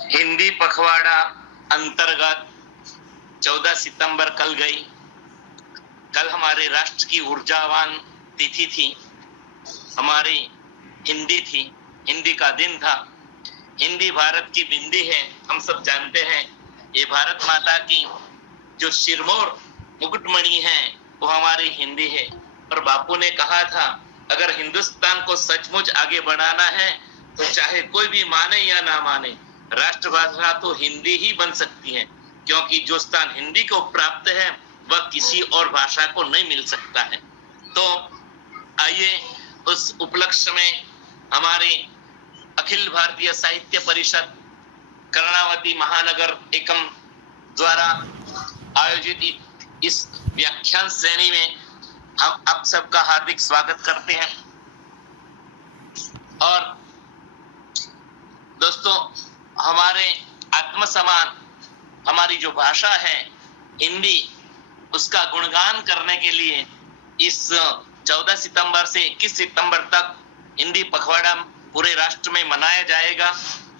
हिंदी पखवाड़ा अंतर्गत 14 सितंबर कल गई। कल हमारे राष्ट्र की ऊर्जावान तिथि थी, हमारी हिंदी थी, हिंदी का दिन था। हिंदी भारत की बिंदी है, हम सब जानते हैं। ये भारत माता की जो सिरमौर मुकुटमणि है वो हमारी हिंदी है। और बापू ने कहा था, अगर हिंदुस्तान को सचमुच आगे बढ़ाना है तो चाहे कोई भी माने या ना माने, राष्ट्रभाषा तो हिंदी ही बन सकती है, क्योंकि जो स्थान हिंदी को प्राप्त है वह किसी और भाषा को नहीं मिल सकता है। तो आइए उस उपलक्ष्य में हमारे अखिल भारतीय साहित्य परिषद कर्णावती महानगर एकम द्वारा आयोजित इस व्याख्यान श्रेणी में हम आप सबका हार्दिक स्वागत करते हैं। और दोस्तों, हमारे आत्म समान हमारी जो भाषा है हिंदी, उसका गुणगान करने के लिए इस 14 सितंबर से 21 सितंबर तक हिंदी पखवाड़ा पूरे राष्ट्र में मनाया जाएगा।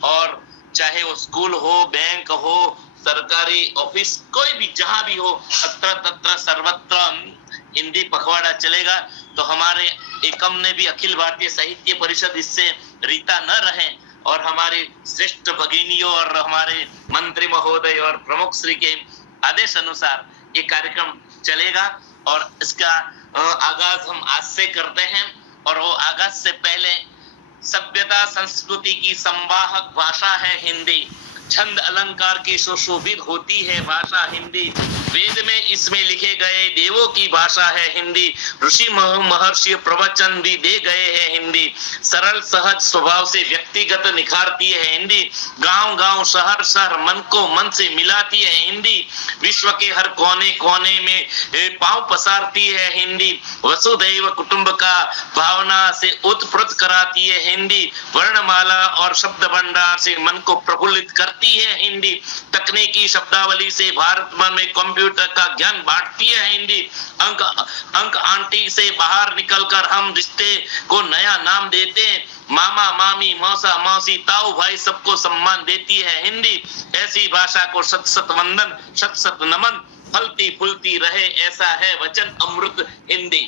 और चाहे वो स्कूल हो, बैंक हो, सरकारी ऑफिस, कोई भी जहां भी हो, अत्र तत्र सर्वत्र हिंदी पखवाड़ा चलेगा। तो हमारे एकम ने भी, अखिल भारतीय साहित्य परिषद, इससे रीता न रहे और हमारे श्रेष्ठ भगिनियों और हमारे मंत्री महोदय और प्रमुख श्री के आदेश अनुसार ये कार्यक्रम चलेगा। और इसका आगाज हम आज से करते हैं। और वो आगाज से पहले सभ्यता संस्कृति की संवाहक भाषा है हिंदी, छंद अलंकार की सुशोभित होती है भाषा हिंदी, वेद में इसमें लिखे गए देवों की भाषा है हिंदी, ऋषि महर्षि प्रवचन भी दे गए हैं हिंदी, सरल सहज स्वभाव से व्यक्तिगत निखारती है हिंदी, गांव गांव शहर शहर मन को मन से मिलाती है हिंदी, विश्व के हर कोने कोने में पांव पसारती है हिंदी, वसुधैव कुटुंब का भावना से उत्प्रोत कराती है हिंदी, वर्णमाला और शब्द भंडार से मन को प्रफुल्लित करती है हिंदी, तकनीकी शब्दावली से भारत भर में कंप्यूटर का ज्ञान बांटती है हिंदी, अंक आंटी से बाहर निकलकर हम रिश्ते को नया नाम देते हैं, मामा मामी मौसा मौसी ताऊ भाई सबको सम्मान देती है हिंदी। ऐसी भाषा को सत सत वंदन, सत सत नमन, फलती फूलती रहे ऐसा है वचन अमृत हिंदी।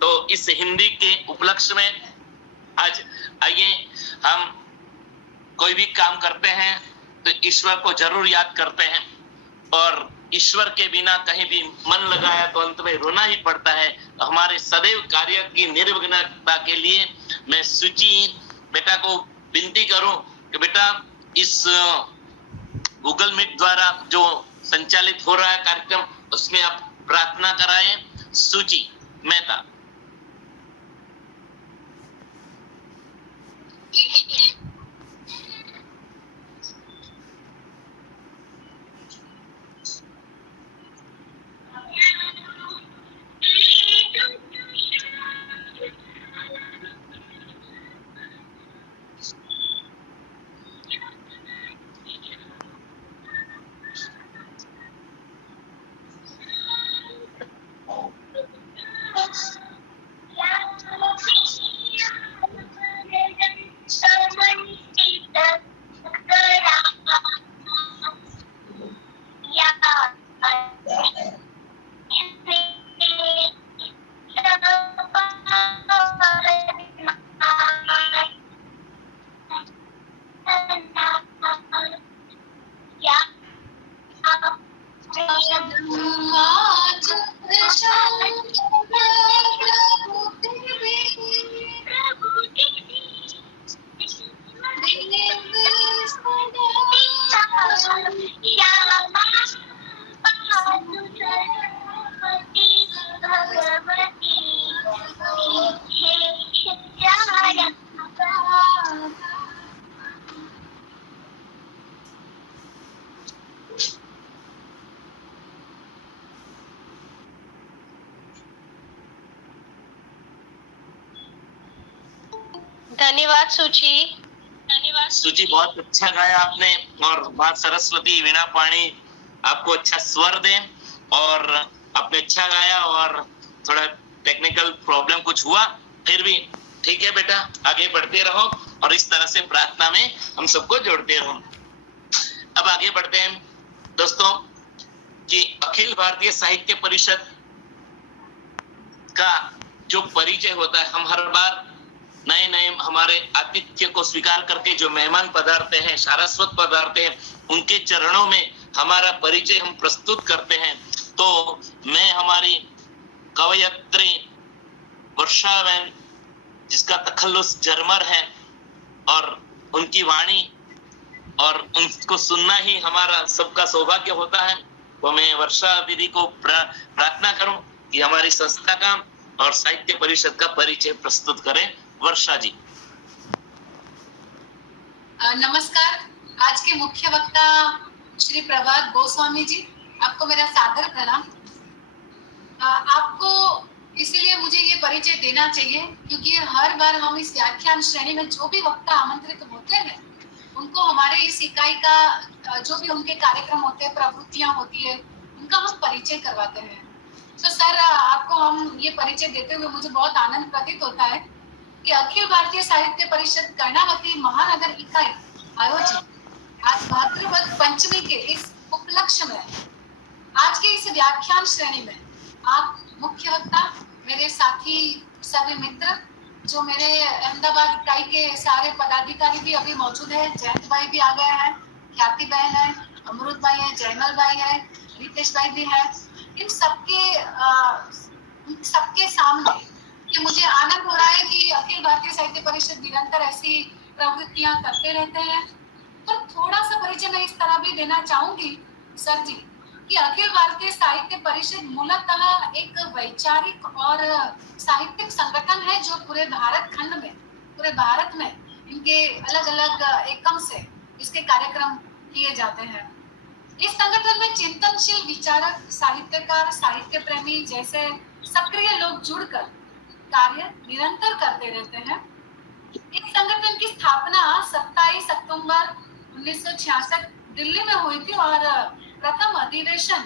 तो इस हिंदी के उपलक्ष्य में आज आइए हम कोई भी काम करते हैं तो ईश्वर को जरूर याद करते हैं, और ईश्वर के बिना कहीं भी मन लगाया तो अंत में रोना ही पड़ता है। तो हमारे सदैव कार्य की निर्विघ्नता के लिए मैं सुचि बेटा को विनती करूं कि बेटा इस गूगल मीट द्वारा जो संचालित हो रहा है कार्यक्रम, उसमें आप प्रार्थना कराएं। सुचि मेहता। धन्यवाद सुचि। सुचि, बहुत अच्छा गाया आपने, और मां सरस्वती वीणा पाणी आपको अच्छा स्वर दे। और आपने अच्छा गाया, और थोड़ा टेक्निकल प्रॉब्लम कुछ हुआ, फिर भी ठीक है बेटा, आगे बढ़ते रहो और इस तरह से प्रार्थना में हम सबको जोड़ते रहो। अब आगे बढ़ते हैं दोस्तों कि अखिल भारतीय साहित्य परिषद का जो परिचय होता है, हम हर बार नए नए हमारे आतिथ्य को स्वीकार करके जो मेहमान पधारते हैं, सारस्वत पधारते हैं, उनके चरणों में हमारा परिचय हम प्रस्तुत करते हैं। तो मैं हमारी कवयत्री वर्षा बहन, जिसका तखल्लुस झरमर है और उनकी वाणी और उनको सुनना ही हमारा सबका सौभाग्य होता है, तो मैं वर्षा दीदी को प्रार्थना करूं कि हमारी संस्था का और साहित्य परिषद का परिचय प्रस्तुत करें। वर्षा जी। नमस्कार। आज के मुख्य वक्ता श्री प्रभात गोस्वामी जी, आपको मेरा सादर प्रणाम। आपको इसीलिए मुझे ये परिचय देना चाहिए क्योंकि हर बार हम इस व्याख्यान श्रेणी में जो भी वक्ता आमंत्रित होते हैं उनको हमारे इस इकाई का जो भी उनके कार्यक्रम होते हैं, प्रवृत्तियां होती है, उनका हम परिचय करवाते हैं। तो सर, आपको हम ये परिचय देते हुए मुझे बहुत आनंद प्रतीत होता है कि अखिल भारतीय साहित्य परिषद कर्णावती महानगर इकाई आयोजित आज भाद्रपद पंचमी के इस उपलक्ष्य में आज के इस व्याख्यान श्रेणी में आप मुख्य वक्ता, मेरे साथी सभी मित्र, जो मेरे अहमदाबाद इकाई के सारे पदाधिकारी भी अभी मौजूद है, जयंत भाई भी आ गए हैं, ख्याति बहन है, अमृत भाई है, जयमल भाई है, रितेश भाई भी है, इन सबके सामने कि मुझे आनंद हो रहा है कि अखिल भारतीय साहित्य परिषद निरंतर ऐसी प्रवृत्तियां करते रहते हैं। तो थोड़ा सा परिचय मैं इस तरह भी देना चाहूंगी सर जी कि अखिल भारतीय साहित्य परिषद मूलतः एक वैचारिक और साहित्यिक संगठन है जो पूरे भारत खंड में, पूरे भारत में इनके अलग अलग एकम से इसके कार्यक्रम किए जाते हैं। इस संगठन में चिंतनशील विचारक, साहित्यकार, साहित्य प्रेमी जैसे सक्रिय लोग जुड़कर कार्य निरंतर करते रहते हैं। इस संगठन की स्थापना 27 अक्टूबर 1966 दिल्ली में हुई थी और प्रथम अधिवेशन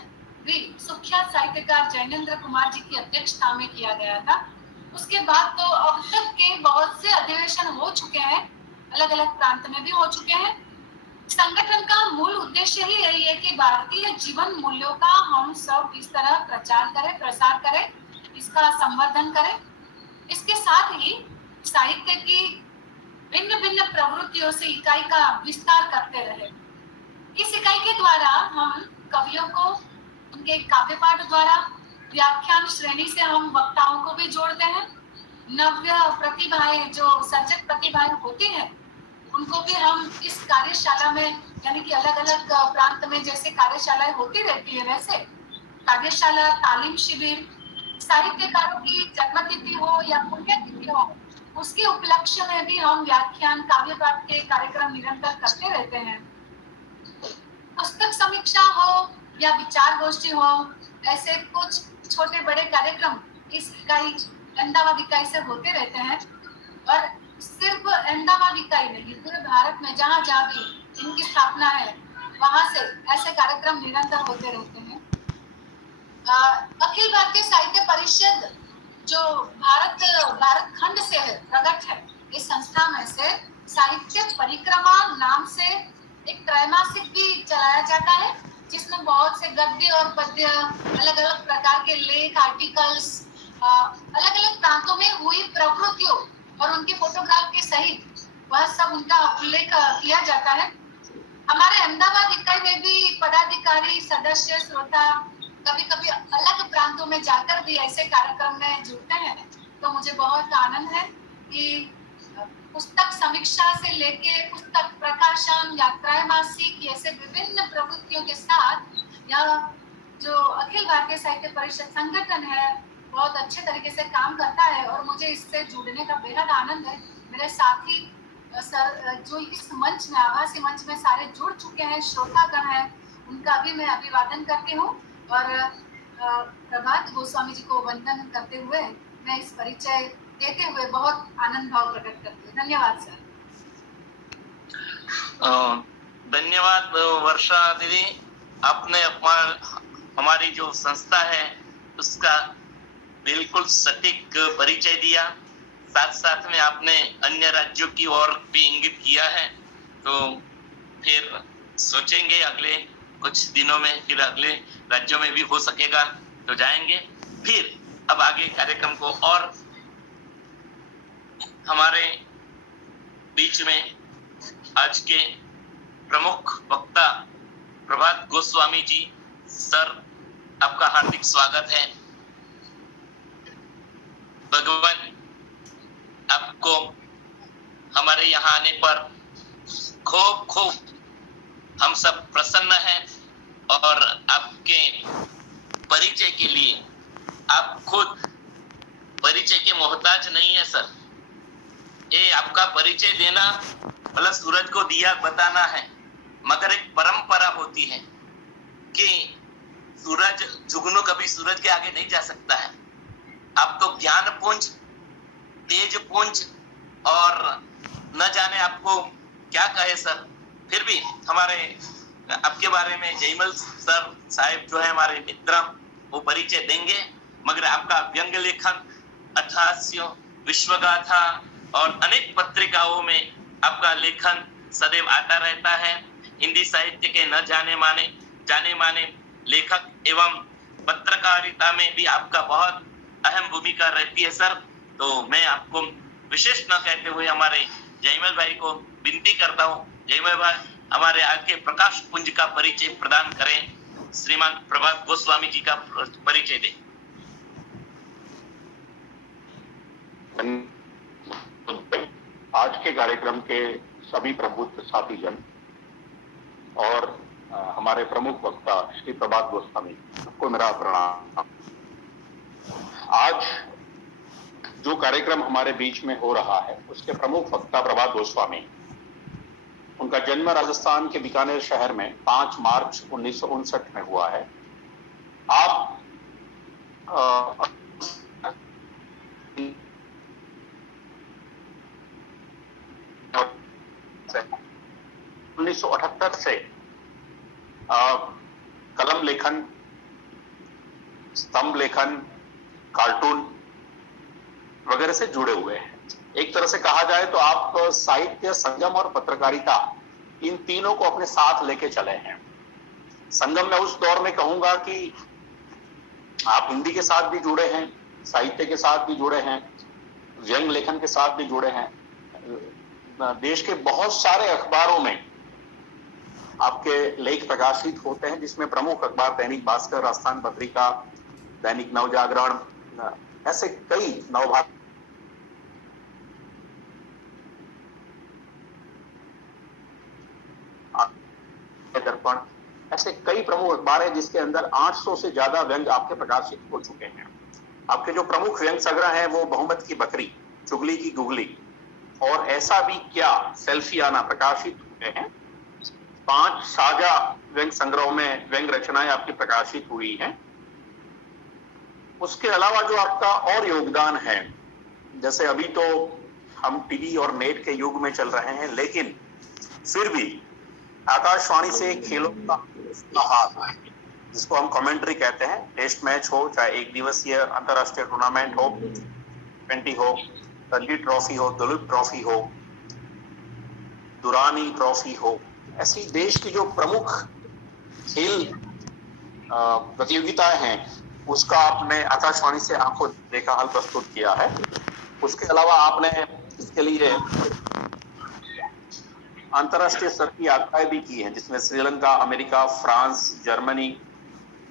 भी सुख्यात साहित्यकार जैनेन्द्र कुमार जी की अध्यक्षता में किया गया था। उसके बाद तो अब तक के बहुत से अधिवेशन हो चुके हैं, अलग अलग प्रांत में भी हो चुके हैं। संगठन का मूल उद्देश्य ही यही है कि भारतीय जीवन मूल्यों का हम सब इस तरह प्रचार करें, प्रसार करें, इसका संवर्धन करें। इसके साथ ही साहित्य की भिन्न भिन्न प्रवृत्तियों से इकाई का विस्तार करते रहे। इस इकाई के द्वारा हम कवियों को उनके काव्य पाठ द्वारा, व्याख्यान श्रेणी से हम वक्ताओं को भी जोड़ते हैं। नव्य प्रतिभाएं, जो सर्जक प्रतिभाएं होती हैं, उनको भी हम इस कार्यशाला में, यानी कि अलग अलग प्रांत में जैसे कार्यशालाएं होती रहती है वैसे कार्यशाला, तालीम शिविर, साहित्यकारों की जन्मतिथि हो या पुण्यतिथि हो, उसके उपलक्ष्य में भी हम व्याख्यान, काव्य पाठ के कार्यक्रम निरंतर करते रहते हैं। पुस्तक समीक्षा हो या विचार गोष्ठी हो, ऐसे कुछ छोटे बड़े कार्यक्रम इस इकाई, अहमदाबाद इकाई से होते रहते हैं। और सिर्फ अहमदाबाद इकाई नहीं, पूरे भारत में जहाँ जहाँ भी इनकी स्थापना है वहां से ऐसे कार्यक्रम निरंतर होते रहते हैं। अखिल भारतीय साहित्य परिषद जो भारत खंड से प्रकट है, इस संस्था में से साहित्य परिक्रमा नाम से एक त्रैमासिक भी चलाया जाता है, जिसमें बहुत से गद्य और पद्य, अलग अलग प्रकार के लेख, आर्टिकल्स, अलग अलग प्रांतों में हुई प्रवृत्तियों और उनके फोटोग्राफ के सहित वह सब उनका उल्लेख किया जाता है। हमारे अहमदाबाद इकाई में भी पदाधिकारी, सदस्य, श्रोता कभी कभी अलग प्रांतों में जाकर भी ऐसे कार्यक्रम में जुड़ते हैं। तो मुझे बहुत आनंद है कि पुस्तक समीक्षा से लेके पुस्तक प्रकाशन या त्रैमासिक, ऐसे विभिन्न प्रवृत्तियों के साथ यह जो अखिल भारतीय साहित्य परिषद संगठन है बहुत अच्छे तरीके से काम करता है और मुझे इससे जुड़ने का बेहद आनंद है। मेरे साथी सर जो इस मंच में, आभासी मंच में सारे जुड़ चुके हैं, श्रोतागण हैं, उनका भी मैं अभिवादन करती हूँ और प्रभात गोस्वामी जी को वंदन करते हुए मैं इस परिचय देते हुए बहुत आनंद भाव प्रकट करती हूँ। धन्यवाद सर। धन्यवाद वर्षा दीदी, आपने हमारी जो संस्था है उसका बिल्कुल सटीक परिचय दिया, साथ साथ में आपने अन्य राज्यों की ओर भी इंगित किया है। तो फिर सोचेंगे अगले कुछ दिनों में, फिर अगले राज्यों में भी हो सकेगा तो जाएंगे। फिर अब आगे कार्यक्रम को और हमारे बीच में आज के प्रमुख वक्ता प्रभात गोस्वामी जी, सर आपका हार्दिक स्वागत है। भगवान आपको हमारे यहाँ आने पर खूब खूब हम सब प्रसन्न हैं और आपके परिचय के लिए आप खुद परिचय के मोहताज नहीं है सर। ये आपका परिचय देना मतलब सूरज को दिया बताना है, मगर एक परंपरा होती है कि सूरज जुगनू कभी सूरज के आगे नहीं जा सकता है। आप तो ज्ञान पुंज, तेज पुंज और न जाने आपको क्या कहे सर। फिर भी हमारे आपके बारे में जयमल सर साहब जो है हमारे मित्र, वो परिचय देंगे, मगर आपका व्यंग्य लेखन, अट्ठास्यों, विश्वगाथा और अनेक पत्रिकाओं में आपका लेखन सदैव आता रहता है। हिंदी साहित्य के न जाने माने लेखक एवं पत्रकारिता में भी आपका बहुत अहम भूमिका रहती है सर। तो मैं आपको विशेष न कहते हुए हमारे जयमल भाई को विनती करता हूँ, जयमल भाई हमारे आगे प्रकाश पुंज का परिचय प्रदान करें। श्रीमान प्रभात गोस्वामी जी का परिचय दें। आज के कार्यक्रम के सभी प्रबुद्ध साथीजन और हमारे प्रमुख वक्ता श्री प्रभात गोस्वामी को मेरा प्रणाम। आज जो कार्यक्रम हमारे बीच में हो रहा है उसके प्रमुख वक्ता प्रभात गोस्वामी, उनका जन्म राजस्थान के बीकानेर शहर में 5 मार्च 1959 में हुआ है। आप 1978 से कलम लेखन, स्तंभ लेखन, कार्टून वगैरह से जुड़े हुए हैं। एक तरह से कहा जाए तो आप साहित्य, संगम और पत्रकारिता इन तीनों को अपने साथ लेके चले हैं। संगम में उस दौर में कहूंगा कि आप हिंदी के साथ भी जुड़े हैं, साहित्य के साथ भी जुड़े हैं, व्यंग्य लेखन के साथ भी जुड़े हैं। देश के बहुत सारे अखबारों में आपके लेख प्रकाशित होते हैं, जिसमें प्रमुख अखबार दैनिक भास्कर, राजस्थान पत्रिका, दैनिक नवजागरण, ऐसे कई नवभारत दर्पण, ऐसे कई प्रमुख अखबार हैं जिसके अंदर 800 से ज्यादा व्यंग्य आपके प्रकाशित हो चुके हैं। आपके जो प्रमुख व्यंग्य संग्रह है वो बहुमत की बकरी, चुगली की गुगली और ऐसा भी क्या, सेल्फी आना प्रकाशित हुए हैं। 5 साझा व्यंग्य संग्रहों में व्यंग्य रचनाएं आपकी प्रकाशित हुई हैं। उसके अलावा जो आपका और योगदान है, जैसे अभी तो हम टीवी और नेट के युग में चल रहे हैं, लेकिन फिर भी आकाशवाणी से खेलों का हाथ, जिसको हम कमेंट्री कहते हैं, टेस्ट मैच हो, चाहे एक दिवसीय अंतरराष्ट्रीय टूर्नामेंट हो, T20 हो, रणजी ट्रॉफी हो, दुलीप ट्रॉफी हो, दुरानी ट्रॉफी हो, ऐसी देश की जो प्रमुख खेल प्रतियोगिताएं हैं उसका आपने आकाशवाणी से आंखों देखा हाल प्रस्तुत किया है। उसके अलावा आपने इसके लिए अंतरराष्ट्रीय स्तर की यात्राएं भी की हैं, जिसमें Sri Lanka, America, France, Germany,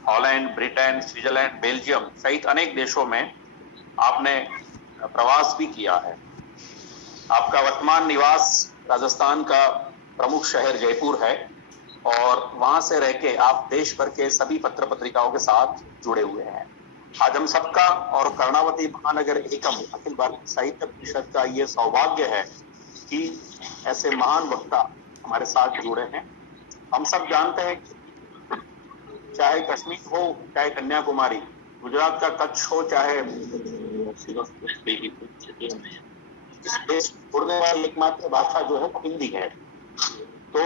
Holland, Britain, Switzerland, Belgium सहित अनेक देशों में आपने प्रवास भी किया है। आपका वर्तमान निवास राजस्थान का प्रमुख शहर जयपुर है और वहां से रह के आप देश भर के सभी पत्र पत्रिकाओं के साथ जुड़े हुए हैं। आज हम सबका और कर्णावती महानगर एकम अखिल भारतीय साहित्य परिषद का ये सौभाग्य है कि ऐसे महान वक्ता हमारे साथ जुड़े हैं। हम सब जानते हैं कि चाहे कश्मीर हो, चाहे कन्याकुमारी, गुजरात का कच्छ हो, चाहे इस देश बोलने वाली एकमात्र भाषा जो है वो हिंदी है। तो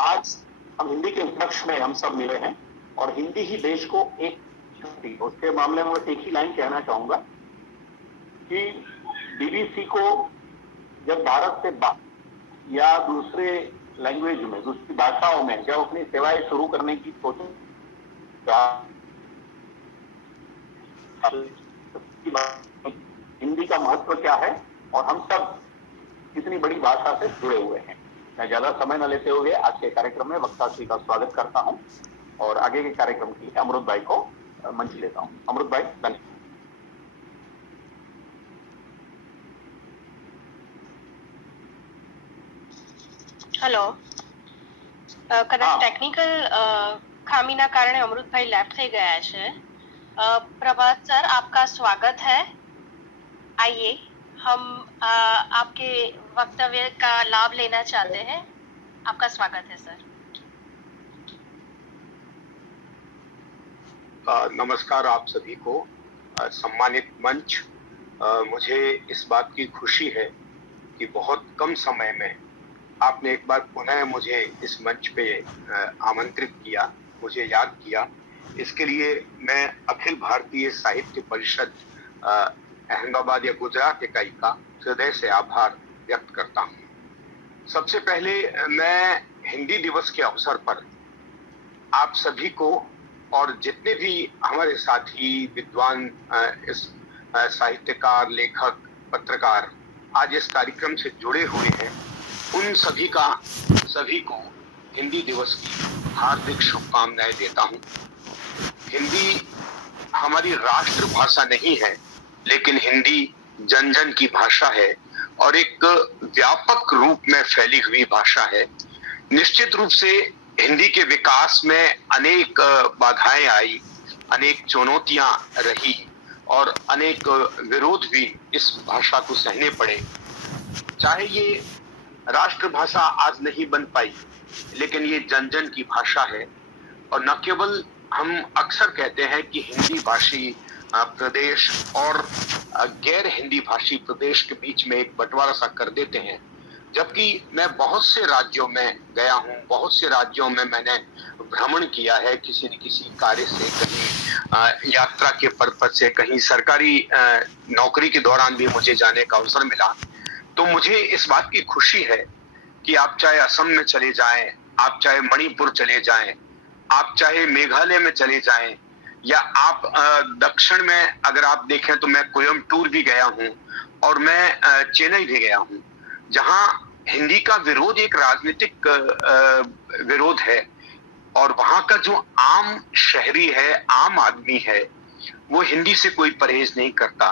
आज हम हिंदी के उपलक्ष्य में हम सब मिले हैं और हिंदी ही देश को एक, उसके मामले में एक ही लाइन कहना चाहूंगा कि बीबीसी को जब भारत से या दूसरे लैंग्वेज में, दूसरी भाषाओं में जब अपनी सेवाएं शुरू करने की सोची, हिंदी का महत्व क्या है और हम सब कितनी बड़ी भाषा से जुड़े हुए हैं। मैं ज्यादा समय न लेते हुए आज के कार्यक्रम में वक्ता श्री का स्वागत करता हूं और आगे के कार्यक्रम के लिए अमृत भाई को मंच लेता हूं। अमृत भाई, धन्यवाद। હેલો, કદાચ ટેકનિકલ ખામીના કારણે અમૃતભાઈ લેફ્ટ થઈ ગયા છે। प्रभात सर, आपका स्वागत है। आइए, हम आपके वक्तव्य का लाभ लेना चाहते हैं। आपका स्वागत है सर। नमस्कार आप सभी को। सम्मानित मंच, मुझे इस बात की खुशी है कि बहुत कम समय में आपने एक बार पुनः मुझे इस मंच पे आमंत्रित किया, मुझे याद किया। इसके लिए मैं अखिल भारतीय साहित्य परिषद अहमदाबाद या गुजरात इकाई का हृदय से आभार व्यक्त करता हूँ। सबसे पहले मैं हिंदी दिवस के अवसर पर आप सभी को और जितने भी हमारे साथी विद्वान, इस साहित्यकार, लेखक, पत्रकार आज इस कार्यक्रम से जुड़े हुए हैं, उन सभी को हिंदी दिवस की हार्दिक शुभकामनाएं देता हूं। हिंदी हमारी राष्ट्रभाषा नहीं है, लेकिन हिंदी जन जन की भाषा है और एक व्यापक रूप में फैली हुई भाषा है। निश्चित रूप से हिंदी के विकास में अनेक बाधाएं आई, अनेक चुनौतियां रही और अनेक विरोध भी इस भाषा को सहने पड़े। चाहे ये राष्ट्रभाषा आज नहीं बन पाई, लेकिन ये जन जन की भाषा है। और न केवल हम अक्सर कहते हैं कि हिंदी भाषी प्रदेश और गैर हिंदी भाषी प्रदेश के बीच में एक बंटवारा सा कर देते हैं, जबकि मैं बहुत से राज्यों में गया हूँ, बहुत से राज्यों में मैंने भ्रमण किया है किसी न किसी कार्य से, कहीं यात्रा के पर्पज से, कहीं सरकारी नौकरी के दौरान भी मुझे जाने का अवसर मिला। तो मुझे इस बात की खुशी है कि आप चाहे असम में चले जाएं, आप चाहे मणिपुर चले जाएं, आप चाहे मेघालय में चले जाएं, या आप दक्षिण में अगर आप देखें तो मैं कोयम्बटूर भी गया हूं और मैं चेन्नई भी गया हूं, जहां हिंदी का विरोध एक राजनीतिक विरोध है और वहां का जो आम शहरी है, आम आदमी है, वो हिंदी से कोई परहेज नहीं करता।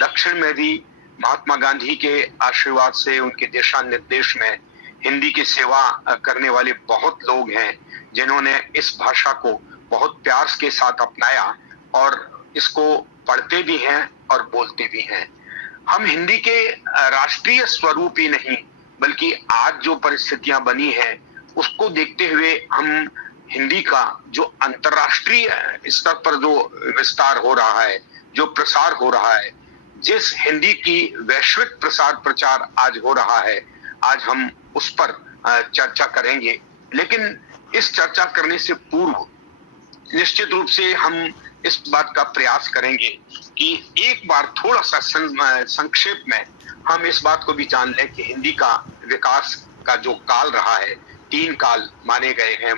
दक्षिण में भी महात्मा गांधी के आशीर्वाद से, उनके दिशा निर्देश में हिंदी की सेवा करने वाले बहुत लोग हैं जिन्होंने इस भाषा को बहुत प्यार के साथ अपनाया और इसको पढ़ते भी हैं और बोलते भी हैं। हम हिंदी के राष्ट्रीय स्वरूप ही नहीं, बल्कि आज जो परिस्थितियां बनी हैं उसको देखते हुए हम हिंदी का जो अंतर्राष्ट्रीय स्तर पर जो विस्तार हो रहा है, जो प्रसार हो रहा है, जिस हिंदी की वैश्विक प्रसार प्रचार आज हो रहा है, आज हम उस पर चर्चा करेंगे। लेकिन इस चर्चा करने से पूर्व निश्चित रूप से हम इस बात का प्रयास करेंगे कि एक बार थोड़ा सा संक्षेप में हम इस बात को भी जान लें कि हिंदी का विकास का जो काल रहा है, 3 काल माने गए हैं,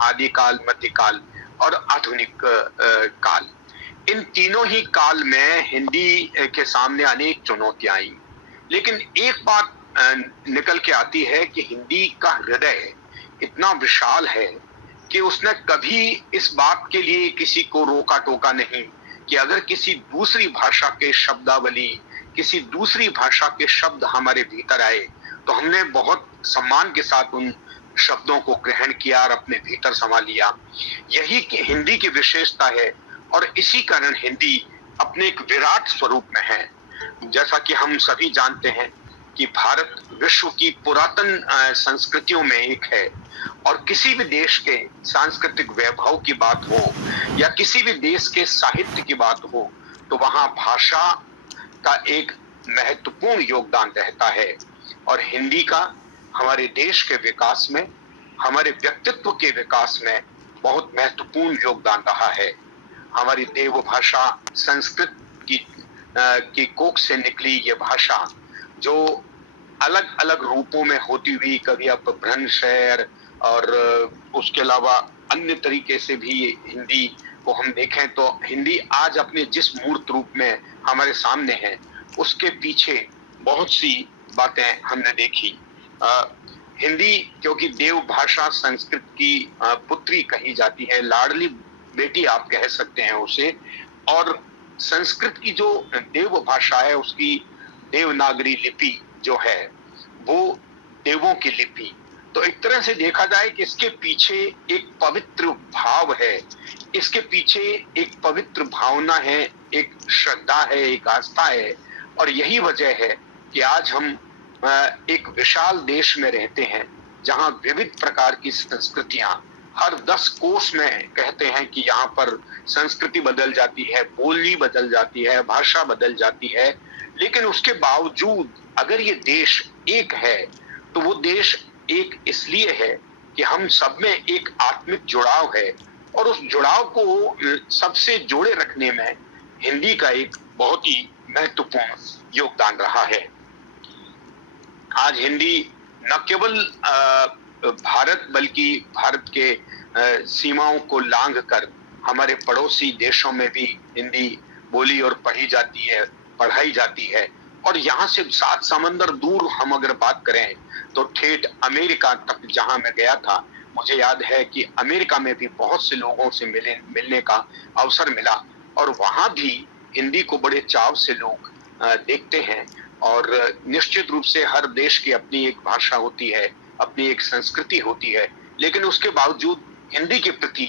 आदिकाल, मध्यकाल और आधुनिक काल। इन तीनों ही काल में हिंदी के सामने अनेक चुनौतियां आई, लेकिन एक बात निकल के आती है कि हिंदी का हृदय इतना विशाल है कि उसने कभी इस बात के लिए किसी को रोका टोका नहीं कि अगर किसी दूसरी भाषा के शब्दावली, किसी दूसरी भाषा के शब्द हमारे भीतर आए तो हमने बहुत सम्मान के साथ उन शब्दों को ग्रहण किया और अपने भीतर समा लिया। यही हिंदी की विशेषता है और इसी कारण हिंदी अपने एक विराट स्वरूप में है। जैसा कि हम सभी जानते हैं कि भारत विश्व की पुरातन संस्कृतियों में एक है और किसी भी देश के सांस्कृतिक वैभव की बात हो या किसी भी देश के साहित्य की बात हो तो वहां भाषा का एक महत्वपूर्ण योगदान रहता है। और हिंदी का हमारे देश के विकास में, हमारे व्यक्तित्व के विकास में बहुत महत्वपूर्ण योगदान रहा है। हमारी देवभाषा संस्कृत की कोख से निकली ये भाषा जो अलग अलग रूपों में होती हुई, कभी अपभ्रंश है और उसके अलावा अन्य तरीके से भी हिंदी को हम देखें तो हिंदी आज अपने जिस मूर्त रूप में हमारे सामने है उसके पीछे बहुत सी बातें हमने देखी। हिंदी क्योंकि देव भाषा संस्कृत की पुत्री कही जाती है, लाडली बेटी आप कह सकते हैं उसे, और संस्कृत की जो देव भाषा है उसकी देवनागरी लिपि जो है वो देवों की लिपि। तो एक तरह से देखा जाए कि इसके पीछे एक पवित्र भाव है, इसके पीछे एक पवित्र भावना है, एक श्रद्धा है, एक आस्था है, और यही वजह है कि आज हम एक विशाल देश में रहते हैं जहां विविध प्रकार की संस्कृतियां हर 10 कोस में कहते हैं कि यहाँ पर संस्कृति बदल जाती है, बोली बदल जाती है, भाषा बदल जाती है, लेकिन उसके बावजूद अगर ये देश एक है तो वो देश एक इसलिए है कि हम सब में एक आत्मिक जुड़ाव है, और उस जुड़ाव को सबसे जोड़े रखने में हिंदी का एक बहुत ही महत्वपूर्ण योगदान रहा है। आज हिंदी न केवल भारत बल्कि भारत के सीमाओं को लांघकर हमारे पड़ोसी देशों में भी हिंदी बोली और पढ़ी जाती है, पढ़ाई जाती है, और यहाँ से 7 समंदर दूर हम अगर बात करें तो ठेठ अमेरिका तक जहां मैं गया था, मुझे याद है कि अमेरिका में भी बहुत से लोगों से मिलने का अवसर मिला, और वहां भी हिंदी को बड़े चाव से लोग देखते हैं। और निश्चित रूप से हर देश की अपनी एक भाषा होती है, अपनी एक संस्कृति होती है, लेकिन उसके बावजूद हिंदी के प्रति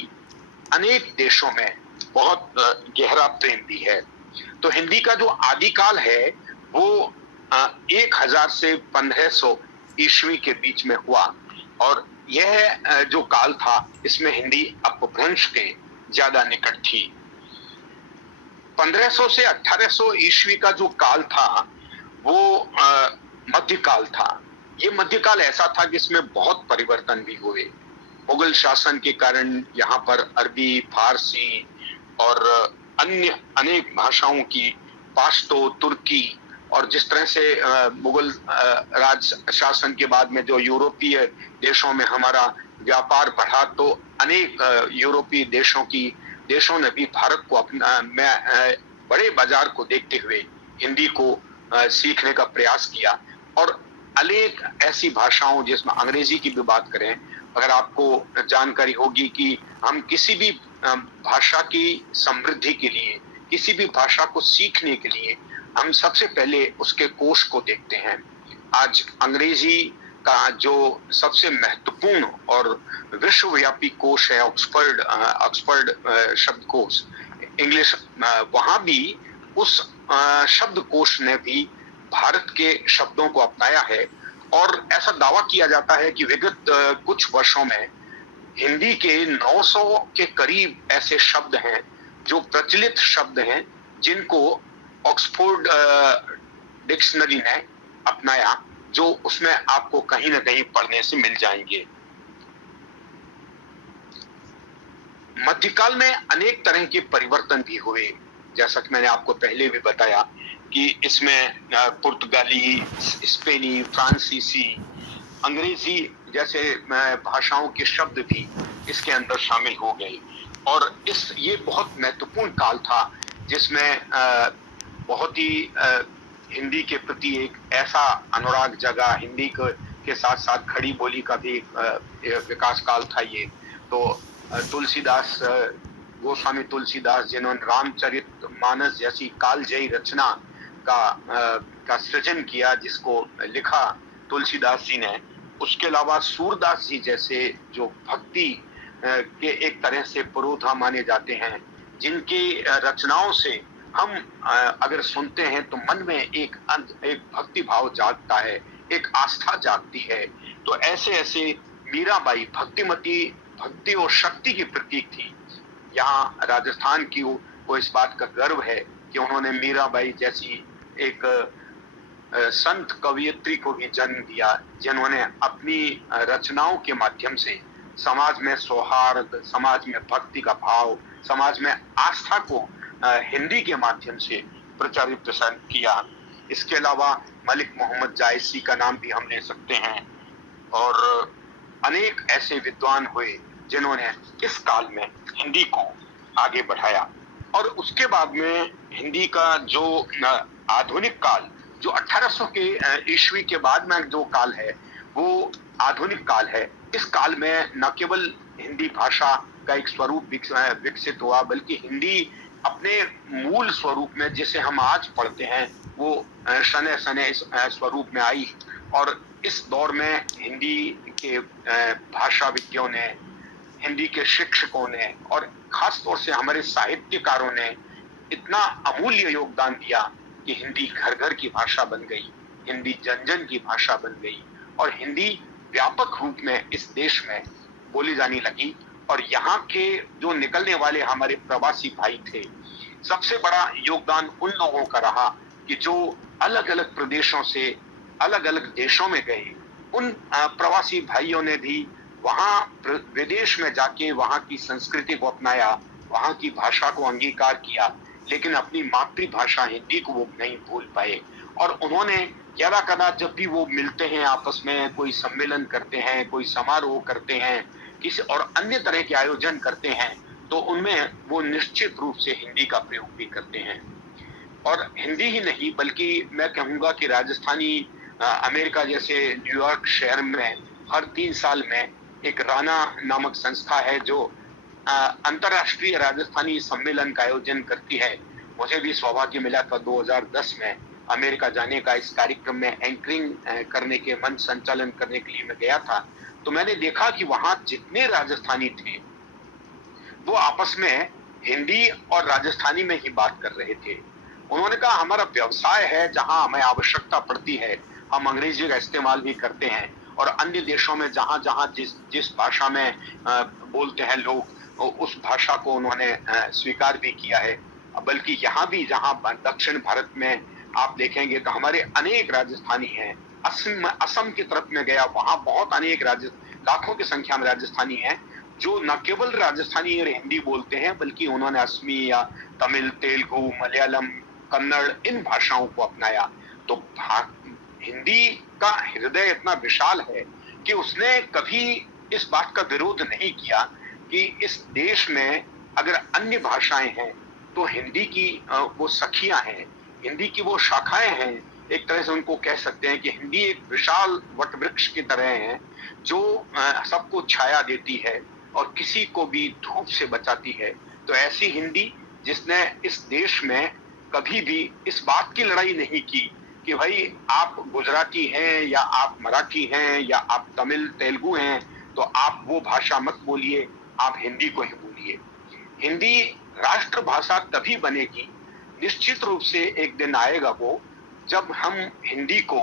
अनेक देशों में बहुत गहरा प्रेम भी है। तो हिंदी का जो आदिकाल है वो 1000 से 1500 ईस्वी के बीच में हुआ, और यह जो काल था इसमें हिंदी अपभ्रंश के ज्यादा निकट थी। 1500 से 1800 ईस्वी का जो काल था वो मध्यकाल था। ये मध्यकाल ऐसा था जिसमें बहुत परिवर्तन भी हुए। मुगल शासन के कारण यहाँ पर अरबी, फारसी और अन्य अनेक भाषाओं की, पाश्तो, तुर्की, और जिस तरह से मुगल राज शासन के बाद में जो यूरोपीय देशों में हमारा व्यापार बढ़ा, तो अनेक यूरोपीय देशों ने भी भारत को अपना बड़े बाजार को देखते हुए हिंदी को सीखने का प्रयास किया। और अनेक ऐसी भाषाओं, जिसमें अंग्रेजी की भी बात करें, अगर आपको जानकारी होगी कि हम किसी भी भाषा की समृद्धि के लिए, किसी भी भाषा को सीखने के लिए हम सबसे पहले उसके कोश को देखते हैं। आज अंग्रेजी का जो सबसे महत्वपूर्ण और विश्वव्यापी कोश है ऑक्सफोर्ड शब्दकोश इंग्लिश, वहां भी उस शब्दकोश ने भी भारत के शब्दों को अपनाया है, और ऐसा दावा किया जाता है कि विगत कुछ वर्षों में हिंदी के 900 के करीब ऐसे शब्द हैं जो प्रचलित शब्द हैं, जिनको ऑक्सफोर्ड डिक्शनरी ने अपनाया, जो उसमें आपको कहीं ना कहीं पढ़ने से मिल जाएंगे। मध्यकाल में अनेक तरह के परिवर्तन भी हुए, जैसा कि मैंने आपको पहले भी बताया कि इसमें पुर्तगाली, स्पेनी, फ्रांसीसी, अंग्रेजी जैसे भाषाओं के शब्द भी इसके अंदर शामिल हो गए। और ये बहुत महत्वपूर्ण काल था जिसमें बहुत ही हिंदी के प्रति एक ऐसा अनुराग जगा, हिंदी के साथ साथ खड़ी बोली का भी विकास काल था ये। तो तुलसीदास, गोस्वामी तुलसीदास, जिन्होंने रामचरितमानस जैसी कालजयी रचना का सृजन किया, जिसको लिखा तुलसीदास जी ने, उसके अलावा सूरदास जी जैसे जो भक्ति के एक तरह से पुरोधा माने जाते हैं, जिनकी रचनाओं से हम अगर सुनते हैं तो मन में एक भक्ति भाव जागता है, एक आस्था जागती है। तो ऐसे मीराबाई भक्ति और शक्ति की प्रतीक थी। यहाँ राजस्थान की को इस बात का गर्व है कि उन्होंने मीराबाई जैसी एक संत कवयित्री को भी जन्म दिया, जिन्होंने अपनी रचनाओं के माध्यम से समाज में सौहार्द, समाज में भक्ति का भाव, समाज में आस्था को हिंदी के माध्यम से प्रचारित प्रसारित किया। इसके अलावा मलिक मोहम्मद जायसी का नाम भी हम ले सकते हैं, और अनेक ऐसे विद्वान हुए जिन्होंने इस काल में हिंदी को आगे बढ़ाया। और उसके बाद में हिंदी का जो आधुनिक काल, जो 1800 के ईस्वी के बाद में जो काल है, वो आधुनिक काल है। इस काल में न केवल हिंदी भाषा का एक स्वरूप विकसित हुआ, बल्कि हिंदी अपने मूल स्वरूप में, जिसे हम आज पढ़ते हैं, वो सने सने स्वरूप में आई। और इस दौर में हिंदी के भाषाविदों ने, हिंदी के शिक्षकों ने और खास तौर से हमारे साहित्यकारों ने इतना अमूल्य योगदान दिया कि हिंदी घर घर की भाषा बन गई, हिंदी जन जन की भाषा बन गई, और हिंदी व्यापक रूप में इस देश में बोली जाने लगी। और यहाँ के जो निकलने वाले हमारे प्रवासी भाई थे, सबसे बड़ा योगदान उन लोगों का रहा कि जो अलग अलग प्रदेशों से अलग अलग देशों में गए, उन प्रवासी भाइयों ने भी वहां विदेश में जाके वहां की संस्कृति को अपनाया, वहां की भाषा को अंगीकार किया, लेकिन अपनी मातृभाषा हिंदी को वो नहीं भूल पाए। और उन्होंने ज्यादा कदा जब भी वो मिलते हैं आपस में, कोई सम्मेलन करते हैं, कोई समारोह करते हैं, किसी और अन्य तरह के आयोजन करते हैं, तो उनमें वो निश्चित रूप से हिंदी का प्रयोग भी करते हैं। और हिंदी ही नहीं, बल्कि मैं कहूँगा कि राजस्थानी अमेरिका जैसे न्यूयॉर्क शहर में हर 3 साल में एक राना नामक संस्था है जो अंतर्राष्ट्रीय राजस्थानी सम्मेलन का आयोजन करती है। मुझे भी सौभाग्य मिला था 2010 में अमेरिका जाने का। इस कार्यक्रम में एंकरिंग करने के, मंच संचालन करने के लिए मैं गया था। तो मैंने देखा कि वहां जितने राजस्थानी थे वो आपस में हिंदी और राजस्थानी में ही बात कर रहे थे। उन्होंने कहा हमारा व्यवसाय है, जहां हमें आवश्यकता पड़ती है हम अंग्रेजी का इस्तेमाल भी करते हैं, और अन्य देशों में जहां जहां जिस भाषा में बोलते हैं लोग, उस भाषा को उन्होंने स्वीकार भी किया है। बल्कि यहाँ भी जहां दक्षिण भारत में आप देखेंगे तो हमारे अनेक राजस्थानी हैं। असम की तरफ में गया, वहां बहुत अनेक लाखों की संख्या में राजस्थानी हैं जो न केवल राजस्थानी और हिंदी बोलते हैं, बल्कि उन्होंने असमी या तमिल, तेलुगु, मलयालम, कन्नड़ इन भाषाओं को अपनाया। तो हिंदी का हृदय इतना विशाल है कि उसने कभी इस बात का विरोध नहीं किया कि इस देश में अगर अन्य भाषाएं हैं तो हिंदी की वो सखियां हैं, हिंदी की वो शाखाएं हैं। एक तरह से उनको कह सकते हैं कि हिंदी एक विशाल वटवृक्ष की तरह है जो सबको छाया देती है और किसी को भी धूप से बचाती है। तो ऐसी हिंदी जिसने इस देश में कभी भी इस बात की लड़ाई नहीं की कि भाई आप गुजराती हैं या आप मराठी हैं या आप तमिल तेलुगु हैं तो आप वो भाषा मत बोलिए, आप हिंदी को ही बोलिए। हिंदी राष्ट्रभाषा तभी बनेगी, निश्चित रूप से एक दिन आएगा वो, जब हम हिंदी को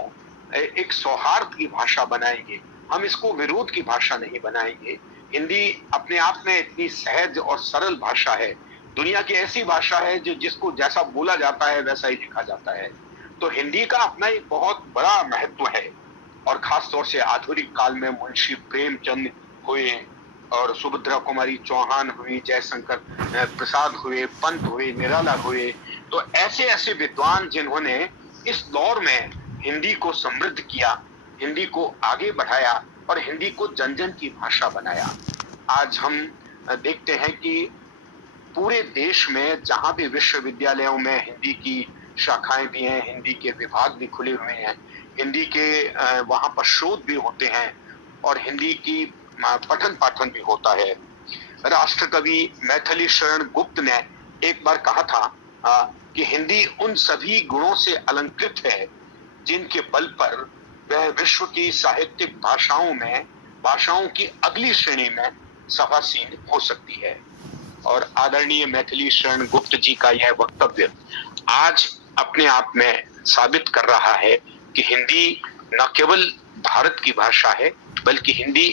एक सौहार्द की भाषा बनाएंगे, हम इसको विरोध की भाषा नहीं बनाएंगे। हिंदी अपने आप में इतनी सहज और सरल भाषा है, दुनिया की ऐसी भाषा है जो जिसको जैसा बोला जाता है वैसा ही लिखा जाता है। तो हिंदी का अपना एक बहुत बड़ा महत्व है। और खास तौर से आधुनिक काल में मुंशी प्रेमचंद हुए और सुभद्रा कुमारी चौहान हुई, जयशंकर प्रसाद हुए, पंत हुए, निराला हुए, तो ऐसे ऐसे विद्वान जिन्होंने इस दौर में हिंदी को समृद्ध किया, हिंदी को आगे बढ़ाया और हिंदी को जन जन की भाषा बनाया। आज हम देखते हैं कि पूरे देश में जहां भी विश्वविद्यालयों में हिंदी की शाखाएं भी हैं, हिंदी के विभाग भी खुले हुए हैं, हिंदी के वहां पर शोध भी होते हैं और हिंदी की पठन पाठन भी होता है। राष्ट्र कवि मैथिली शरण गुप्त ने एक बार कहा था कि हिंदी उन सभी गुणों से अलंकृत है जिनके बल पर वह विश्व की साहित्यिक भाषाओं की अगली श्रेणी में सभासीन हो सकती है। और आदरणीय मैथिली शरण गुप्त जी का यह वक्तव्य आज अपने आप में साबित कर रहा है कि हिंदी न केवल भारत की भाषा है, बल्कि हिंदी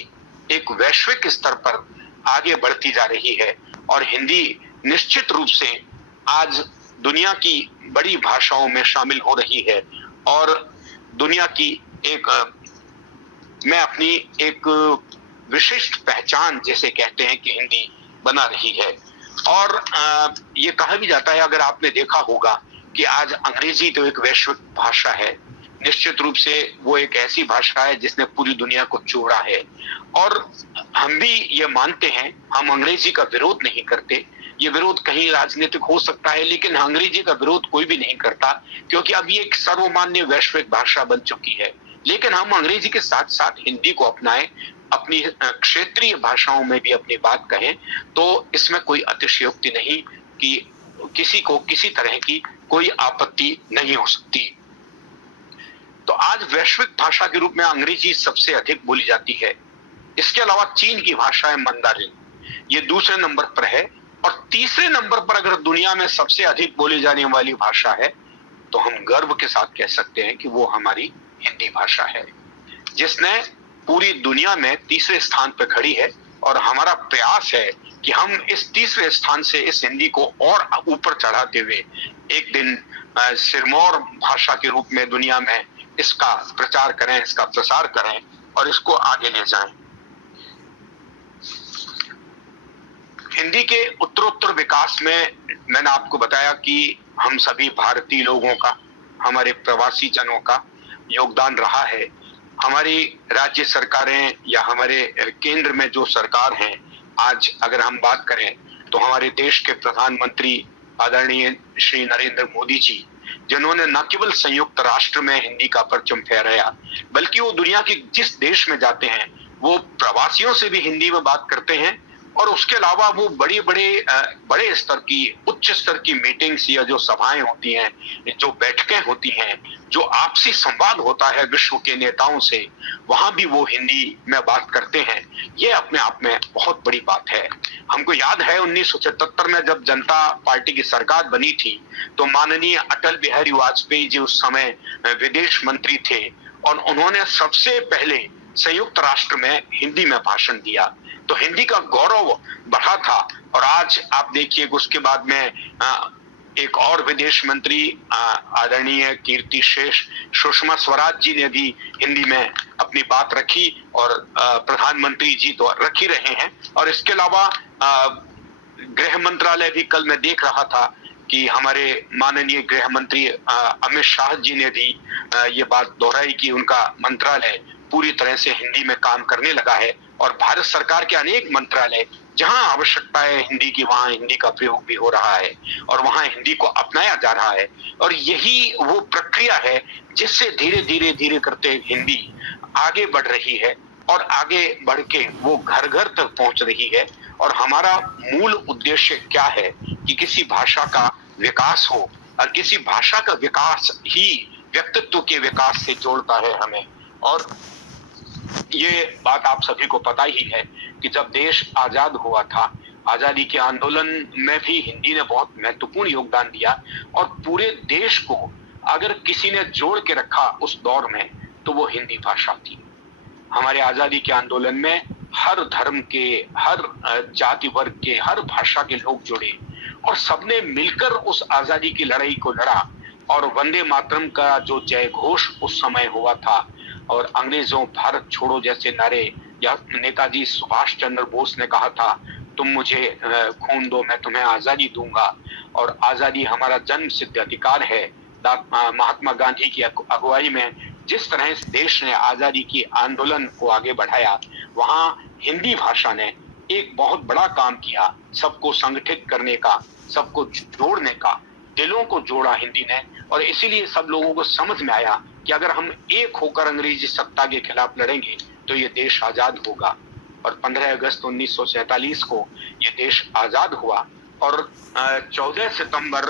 एक वैश्विक स्तर पर आगे बढ़ती जा रही है। और हिंदी निश्चित रूप से आज दुनिया की बड़ी भाषाओं में शामिल हो रही है और दुनिया की में अपनी एक विशिष्ट पहचान जैसे कहते हैं कि हिंदी बना रही है। और ये कहा भी जाता है, अगर आपने देखा होगा कि आज अंग्रेजी तो एक वैश्विक भाषा है, निश्चित रूप से वो एक ऐसी भाषा है जिसने पूरी दुनिया को जोड़ा है। और हम भी ये मानते हैं, हम अंग्रेजी का विरोध नहीं करते, ये विरोध कहीं राजनीतिक हो सकता है, लेकिन अंग्रेजी का विरोध कोई भी नहीं करता, क्योंकि अब ये एक सर्वमान्य वैश्विक भाषा बन चुकी है। लेकिन हम अंग्रेजी के साथ साथ हिंदी को अपनाएं, अपनी क्षेत्रीय भाषाओं में भी अपनी बात कहें, तो इसमें कोई अतिशयोक्ति नहीं कि किसी को किसी तरह की कोई आपत्ति नहीं हो सकती। तो आज वैश्विक भाषा के रूप में अंग्रेजी सबसे अधिक बोली जाती है। इसके अलावा चीन की भाषा है मंदारिन, ये दूसरे नंबर पर है। और तीसरे नंबर पर अगर दुनिया में सबसे अधिक बोली जाने वाली भाषा है तो हम गर्व के साथ कह सकते हैं कि वो हमारी हिंदी भाषा है, जिसने पूरी दुनिया में तीसरे स्थान पर खड़ी है। और हमारा प्रयास है कि हम इस तीसरे स्थान से इस हिंदी को और ऊपर चढ़ाते हुए एक दिन सिरमौर भाषा के रूप में दुनिया में इसका प्रचार करें, इसका प्रसार करें और इसको आगे ले जाएं। हिंदी के उत्तरोत्तर विकास में मैंने आपको बताया कि हम सभी भारतीय लोगों का, हमारे प्रवासी जनों का योगदान रहा है। हमारी राज्य सरकारें या हमारे केंद्र में जो सरकार हैं, आज अगर हम बात करें तो हमारे देश के प्रधानमंत्री आदरणीय श्री नरेंद्र मोदी जी, जिन्होंने न केवल संयुक्त राष्ट्र में हिंदी का परचम फहराया, बल्कि वो दुनिया के जिस देश में जाते हैं वो प्रवासियों से भी हिंदी में बात करते हैं। और उसके अलावा वो बड़े स्तर की, उच्च स्तर की मीटिंग्स या जो सभाएं होती हैं, जो बैठकें होती हैं, जो आपसी संवाद होता है विश्व के नेताओं से, वहां भी वो हिंदी में बात करते हैं। ये अपने आप में बहुत बड़ी बात है। हमको याद है 1977 में जब जनता पार्टी की सरकार बनी थी तो माननीय अटल बिहारी वाजपेयी जी उस समय विदेश मंत्री थे और उन्होंने सबसे पहले संयुक्त राष्ट्र में हिंदी में भाषण दिया, तो हिंदी का गौरव बढ़ा था। और आज आप देखिए उसके बाद में एक और विदेश मंत्री आदरणीय कीर्ति शेष सुषमा स्वराज जी ने भी हिंदी में अपनी बात रखी और प्रधानमंत्री जी तो रख ही रहे हैं। और इसके अलावा गृह मंत्रालय भी, कल मैं देख रहा था कि हमारे माननीय गृह मंत्री अमित शाह जी ने भी ये बात दोहराई कि उनका मंत्रालय पूरी तरह से हिंदी में काम करने लगा है। और भारत सरकार के अनेक मंत्रालय जहां आवश्यकता है हिंदी की, वहां हिंदी का प्रयोग भी हो रहा है और वहां हिंदी को अपनाया जा रहा है। और यही वो प्रक्रिया है जिससे धीरे धीरे करते हिंदी आगे बढ़ रही है और आगे बढ़ के वो घर घर तक पहुंच रही है। और हमारा मूल उद्देश्य क्या है कि किसी भाषा का विकास हो, और किसी भाषा का विकास ही व्यक्तित्व के विकास से जोड़ता है हमें। और ये बात आप सभी को पता ही है कि जब देश आजाद हुआ था, आजादी के आंदोलन में भी हिंदी ने बहुत महत्वपूर्ण योगदान दिया। और पूरे देश को अगर किसी ने जोड़ के रखा उस दौर में तो वो हिंदी भाषा थी। हमारे आजादी के आंदोलन में हर धर्म के, हर जाति वर्ग के, हर भाषा के लोग जुड़े और सबने मिलकर उस आजादी की लड़ाई को लड़ा। और वंदे मातरम का जो जय घोष उस समय हुआ था और अंग्रेजों भारत छोड़ो जैसे नारे, या नेताजी सुभाष चंद्र बोस ने कहा था तुम मुझे खून दो मैं तुम्हें आजादी दूंगा, और आजादी हमारा जन्म सिद्ध अधिकार है। महात्मा गांधी की अगुवाई में जिस तरह इस देश ने आजादी की आंदोलन को आगे बढ़ाया, वहां हिंदी भाषा ने एक बहुत बड़ा काम किया, सबको संगठित करने का, सबको जोड़ने का, दिलों को जोड़ा हिंदी ने। और इसीलिए सब लोगों को समझ में आया कि अगर हम एक होकर अंग्रेजी सत्ता के खिलाफ लड़ेंगे तो ये देश आजाद होगा। और 15 अगस्त 1947 को ये देश आजाद हुआ और 14 सितंबर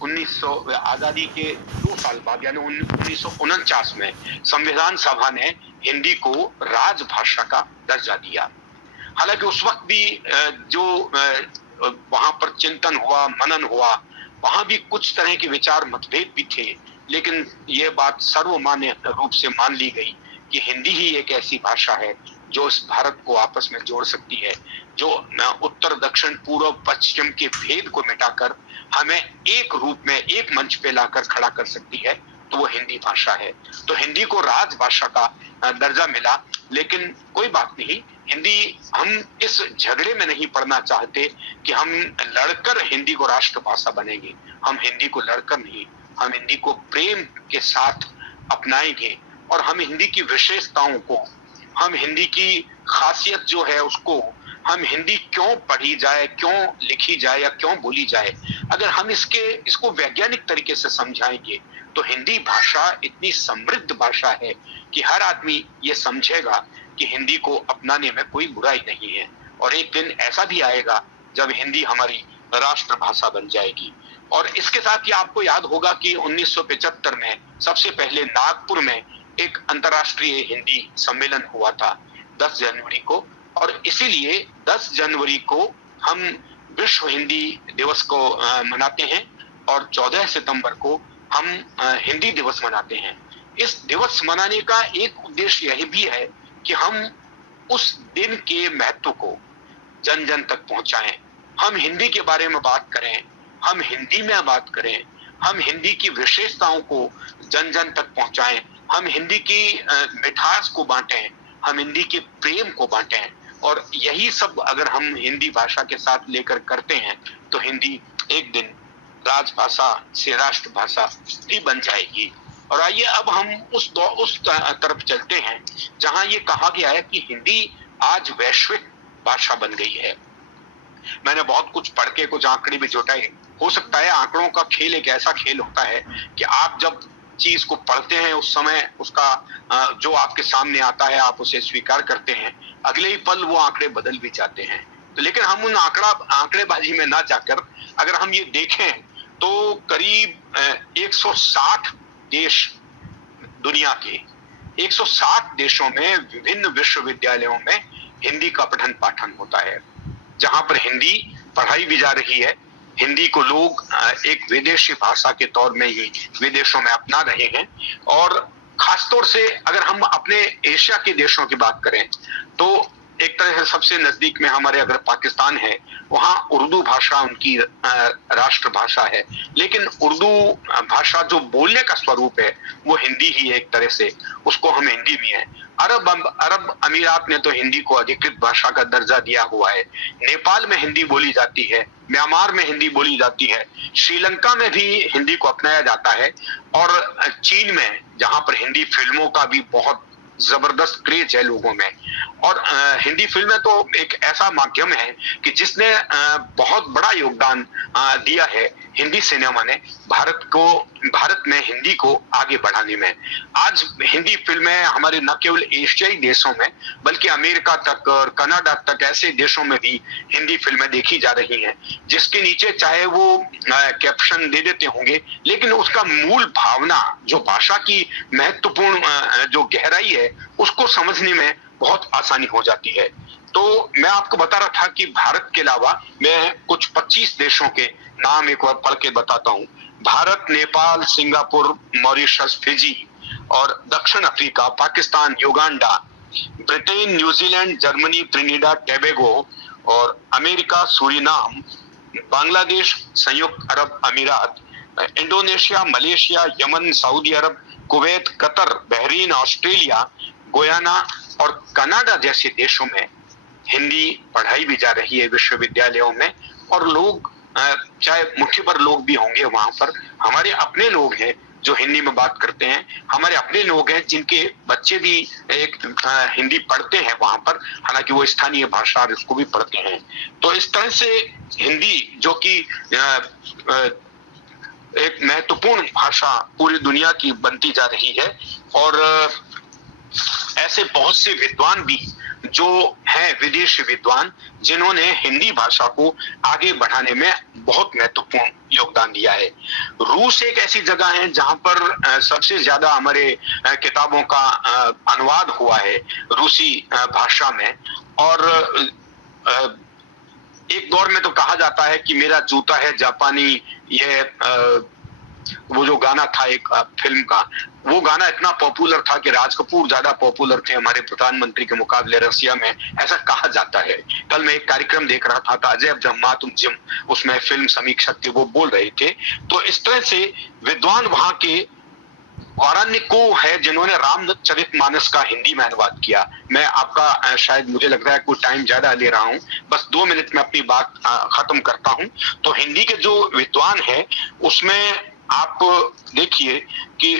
1900 आजादी के 2 साल बाद यानी 1949 में संविधान सभा ने हिंदी को राजभाषा का दर्जा दिया। हालांकि उस वक्त भी जो वहां पर चिंतन हुआ, मनन हुआ, वहां भी कुछ तरह के विचार मतभेद भी थे, लेकिन ये बात सर्वमान्य रूप से मान ली गई कि हिंदी ही एक ऐसी भाषा है जो इस भारत को आपस में जोड़ सकती है, जो उत्तर दक्षिण पूर्व पश्चिम के भेद को मिटाकर हमें एक रूप में, एक मंच पे लाकर खड़ा कर सकती है, तो वो हिंदी भाषा है। तो हिंदी को राजभाषा का दर्जा मिला, लेकिन कोई बात नहीं, हिंदी हम इस झगड़े में नहीं पड़ना चाहते कि हम लड़कर हिंदी को राष्ट्रभाषा बनेंगे। हम हिंदी को लड़कर नहीं, हम हिंदी को प्रेम के साथ अपनाएंगे और हम हिंदी की विशेषताओं को, हम हिंदी की खासियत जो है उसको, हम हिंदी क्यों पढ़ी जाए, क्यों लिखी जाए या क्यों बोली जाए, अगर हम इसको वैज्ञानिक तरीके से समझाएंगे तो हिंदी भाषा इतनी समृद्ध भाषा है कि हर आदमी ये समझेगा कि हिंदी को अपनाने में कोई बुराई नहीं है। और एक दिन ऐसा भी आएगा जब हिंदी हमारी राष्ट्रभाषा बन जाएगी। और इसके साथ ही आपको याद होगा कि 1975 में सबसे पहले नागपुर में एक अंतर्राष्ट्रीय हिंदी सम्मेलन हुआ था 10 जनवरी को, और इसीलिए 10 जनवरी को हम विश्व हिंदी दिवस को मनाते हैं और 14 सितंबर को हम हिंदी दिवस मनाते हैं। इस दिवस मनाने का एक उद्देश्य यही भी है कि हम उस दिन के महत्व को जन जन तक पहुंचाएं, हम हिंदी के बारे में बात करें, हम हिंदी में बात करें, हम हिंदी की विशेषताओं को जन जन तक पहुंचाएं, हम हिंदी की मिठास को बांटें, हम हिंदी के प्रेम को बांटें। और यही सब अगर हम हिंदी भाषा के साथ लेकर करते हैं तो हिंदी एक दिन राजभाषा से राष्ट्रभाषा भी बन जाएगी। और आइए अब हम उस तरफ चलते हैं जहां ये कहा गया है कि हिंदी आज वैश्विक भाषा बन गई है। मैंने बहुत कुछ पढ़ के कुछ आंकड़े भी जुटाए। हो सकता है आंकड़ों का खेल एक ऐसा खेल होता है कि आप जब चीज को पढ़ते हैं उस समय उसका जो आपके सामने आता है आप उसे स्वीकार करते हैं, अगले ही पल वो आंकड़े बदल भी जाते हैं। तो लेकिन हम उन आंकड़ेबाजी में ना जाकर अगर हम ये देखें तो करीब 160 देश, दुनिया के 160 देशों में विभिन्न विश्वविद्यालयों में हिंदी का पठन पाठन होता है, जहां पर हिंदी पढ़ाई भी जा रही है। हिंदी को लोग एक विदेशी भाषा के तौर में ही विदेशों में अपना रहे हैं। और खासतौर से अगर हम अपने एशिया के देशों की बात करें तो एक तरह से सबसे नजदीक में हमारे अगर पाकिस्तान है, वहां उर्दू भाषा उनकी राष्ट्रभाषा है, लेकिन उर्दू भाषा जो बोलने का स्वरूप है वो हिंदी ही है, एक तरह से उसको हम हिंदी में है। अरब अमीरात ने तो हिंदी को अधिकृत भाषा का दर्जा दिया हुआ है। नेपाल में हिंदी बोली जाती है, म्यांमार में हिंदी बोली जाती है, श्रीलंका में भी हिंदी को अपनाया जाता है, और चीन में जहां पर हिंदी फिल्मों का भी बहुत जबरदस्त क्रेज है लोगों में। और हिंदी फिल्में तो एक ऐसा माध्यम है कि जिसने बहुत बड़ा योगदान दिया है हिंदी सिनेमा ने भारत में हिंदी को आगे बढ़ाने में। आज हिंदी फिल्में हमारे न केवल एशियाई देशों में बल्कि अमेरिका तक और कनाडा तक ऐसे देशों में भी हिंदी फिल्में देखी जा रही हैं, जिसके नीचे चाहे वो कैप्शन दे देते होंगे लेकिन उसका मूल भावना, जो भाषा की महत्वपूर्ण जो गहराई है, उसको समझने में बहुत आसानी हो जाती है। तो मैं आपको बता रहा था कि भारत के अलावा मैं कुछ 25 देशों के नाम एक बार पढ़ के बताता हूँ। Bharat, Nepal, Singapore, Mauritius, Fiji और दक्षिण Africa, Pakistan, Uganda, Britain, New Zealand, Germany, Trinidad Tobago और अमेरिका, सूरीनाम, बांग्लादेश, संयुक्त अरब अमीरात, इंडोनेशिया, मलेशिया, यमन, सऊदी अरब, Kuwait, Qatar, Bahrain, Australia, Guyana और कनाडा जैसे देशों में हिंदी पढ़ाई भी जा रही है विश्वविद्यालयों में। और लोग चाहे मुट्ठी भर लोग भी होंगे वहां पर, हमारे अपने लोग हैं जो हिंदी में बात करते हैं, हमारे अपने लोग हैं जिनके बच्चे भी एक हिंदी पढ़ते हैं वहां पर, हालांकि वो स्थानीय भाषा उसको भी पढ़ते हैं। तो इस तरह से हिंदी जो कि एक महत्वपूर्ण भाषा पूरी दुनिया की बनती जा रही है। और ऐसे बहुत से विद्वान भी जो हैं विदेशी विद्वान, जिन्होंने हिंदी भाषा को आगे बढ़ाने में बहुत महत्वपूर्ण योगदान दिया है। रूस एक ऐसी जगह है जहां पर सबसे ज्यादा हमारे किताबों का अनुवाद हुआ है रूसी भाषा में। और एक दौर में तो कहा जाता है कि मेरा जूता है जापानी, ये वो जो गाना था एक फिल्म का, वो गाना इतना पॉपुलर था कि राज कपूर ज्यादा पॉपुलर थे हमारे प्रधानमंत्री के मुकाबले रसिया में, ऐसा कहा जाता है। कल मैं एक कार्यक्रम देख रहा था, अजय जम्मा तुम जिम, उसमें फिल्म समीक्षक थे, वो बोल रहे थे। तो इस तरह से विद्वान वहां के वाराणिको है जिन्होंने रामचरितमानस का हिंदी में अनुवाद किया। मैं आपका शायद मुझे लग रहा है कोई टाइम ज्यादा ले रहा हूं, बस 2 मिनट में अपनी बात खत्म करता हूं। तो हिंदी के जो विद्वान है उसमें आप देखिए कि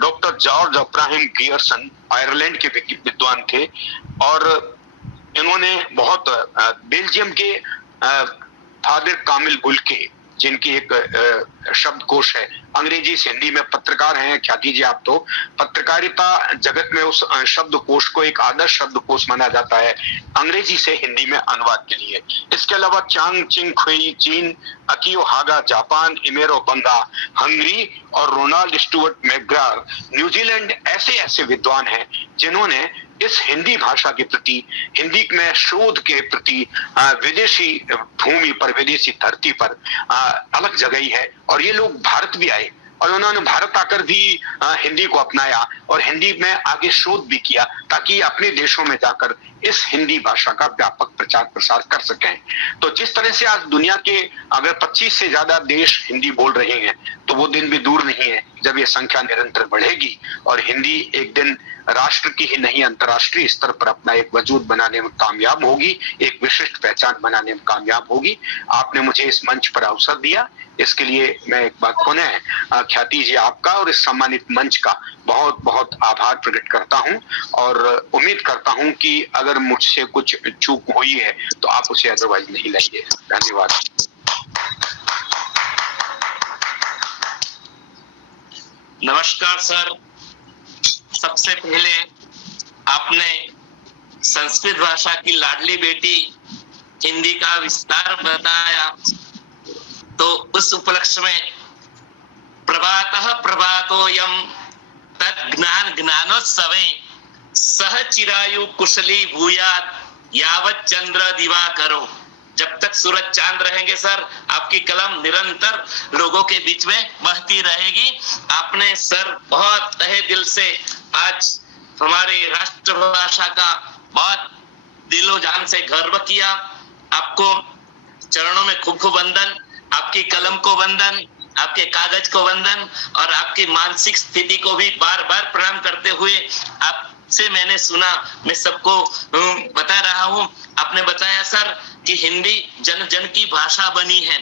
डॉक्टर जॉर्ज अब्राहम गियरसन आयरलैंड के विद्वान थे और इन्होंने बहुत बेल्जियम के फादर कामिल बुल्के जिनकी एक शब्दकोश है, अंग्रेजी से हिंदी में पत्रकार हैं ख्याति जी आप, तो पत्रकारिता जगत में उस शब्दकोश को एक आदर्श शब्दकोश माना जाता है अंग्रेजी से हिंदी में अनुवाद के लिए। इसके अलावा चांग चिंग खुई चीन, अकियो हागा जापान, इमेरो बंगा हंगरी और रोनाल्ड स्टुअर्ट मैकग्रार न्यूजीलैंड ऐसे ऐसे विद्वान हैं जिन्होंने इस हिंदी भाषा के प्रति, हिंदी में शोध के प्रति विदेशी भूमि पर, विदेशी धरती पर अलग जगही है। और ये लोग भारत भी आए और उन्होंने भारत आकर भी हिंदी को अपनाया और हिंदी में आगे शोध भी किया ताकि अपने देशों में जाकर इस हिंदी भाषा का व्यापक प्रचार प्रसार कर सकें। तो जिस तरह से आज दुनिया के अगर 25 से ज्यादा देश हिंदी बोल रहे हैं तो वो दिन भी दूर नहीं है जब ये संख्या निरंतर बढ़ेगी और हिंदी एक दिन राष्ट्र की ही नहीं अंतर्राष्ट्रीय स्तर पर अपना एक वजूद बनाने में कामयाब होगी, एक विशिष्ट पहचान बनाने में कामयाब होगी। आपने मुझे इस मंच पर अवसर दिया, इसके लिए मैं एक बार पुनः ख्याति जी आपका और इस सम्मानित मंच का बहुत बहुत आभार प्रकट करता हूं और उम्मीद करता हूं कि अगर मुझसे कुछ चूक हुई है तो आप उसे अदरवाइज नहीं लेंगे। धन्यवाद। नमस्कार सर, सबसे पहले आपने संस्कृत भाषा की लाडली बेटी हिंदी का विस्तार बताया, तो उस उपलक्ष्य में प्रभातः प्रभातोयम तद ज्ञान ज्ञानोत्सवे सह चिरायु कुशली भूयात यावत चंद्र दिवाकरो। जब तक सूरज चांद रहेंगे सर, आपकी कलम निरंतर लोगों के बीच में बहती रहेगी। आपने सर बहुत तहे दिल से आज हमारी राष्ट्रभाषा का बहुत दिलो जान से गर्व किया। आपको चरणों में खूब खूब वंदन, आपकी कलम को वंदन, आपके कागज को वंदन और आपकी मानसिक स्थिति को भी बार बार प्रणाम करते हुए आपसे मैंने सुना, मैं सबको बता रहा हूँ। आपने बताया सर कि हिंदी जन जन की भाषा बनी है।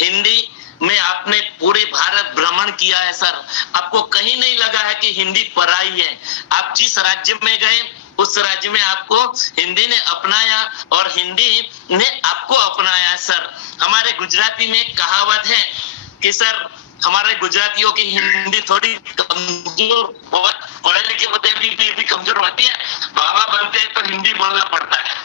हिंदी में आपने पूरे भारत भ्रमण किया है सर, आपको कहीं नहीं लगा है कि हिंदी पराई है। आप जिस राज्य में गए उस राज्य में आपको हिंदी ने अपनाया और हिंदी ने आपको अपनाया सर। हमारे गुजराती में कहावत है कि सर हमारे गुजरातियों की हिंदी थोड़ी कमजोर, बहुत पढ़े लिखे होते भी कमजोर होती है, बाबा बनते हैं तो हिंदी बोलना पड़ता है।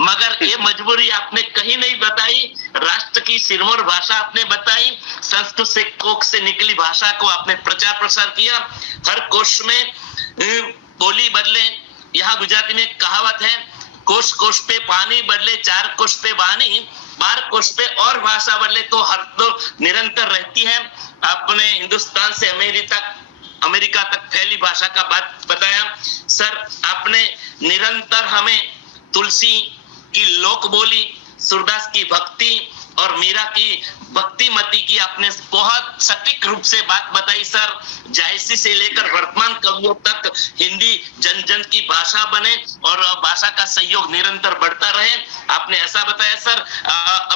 मगर ये मजबूरी आपने कहीं नहीं बताई, राष्ट्र की सिरमौर भाषा आपने बताई, संस्कृत से कोख से निकली भाषा को आपने प्रचार प्रसार किया। हर कोश में बोली बदले, यहाँ गुजराती में कहावत है, कोश कोश पे पानी बदले, 4 कोश पे वाणी, 12 कोश पे और भाषा बदले, तो हर तो निरंतर रहती है। आपने हिंदुस्तान से अमेरिका तक फैली भाषा का बात बताया सर। आपने निरंतर हमें तुलसी की लोक बोली, सूरदास की भक्ति और मीरा की भक्तिमती की आपने बहुत सटीक रूप से बात बताई सर। जायसी से लेकर वर्तमान कवियों तक हिंदी जन जन की भाषा बने और भाषा का सहयोग निरंतर बढ़ता रहे, आपने ऐसा बताया सर।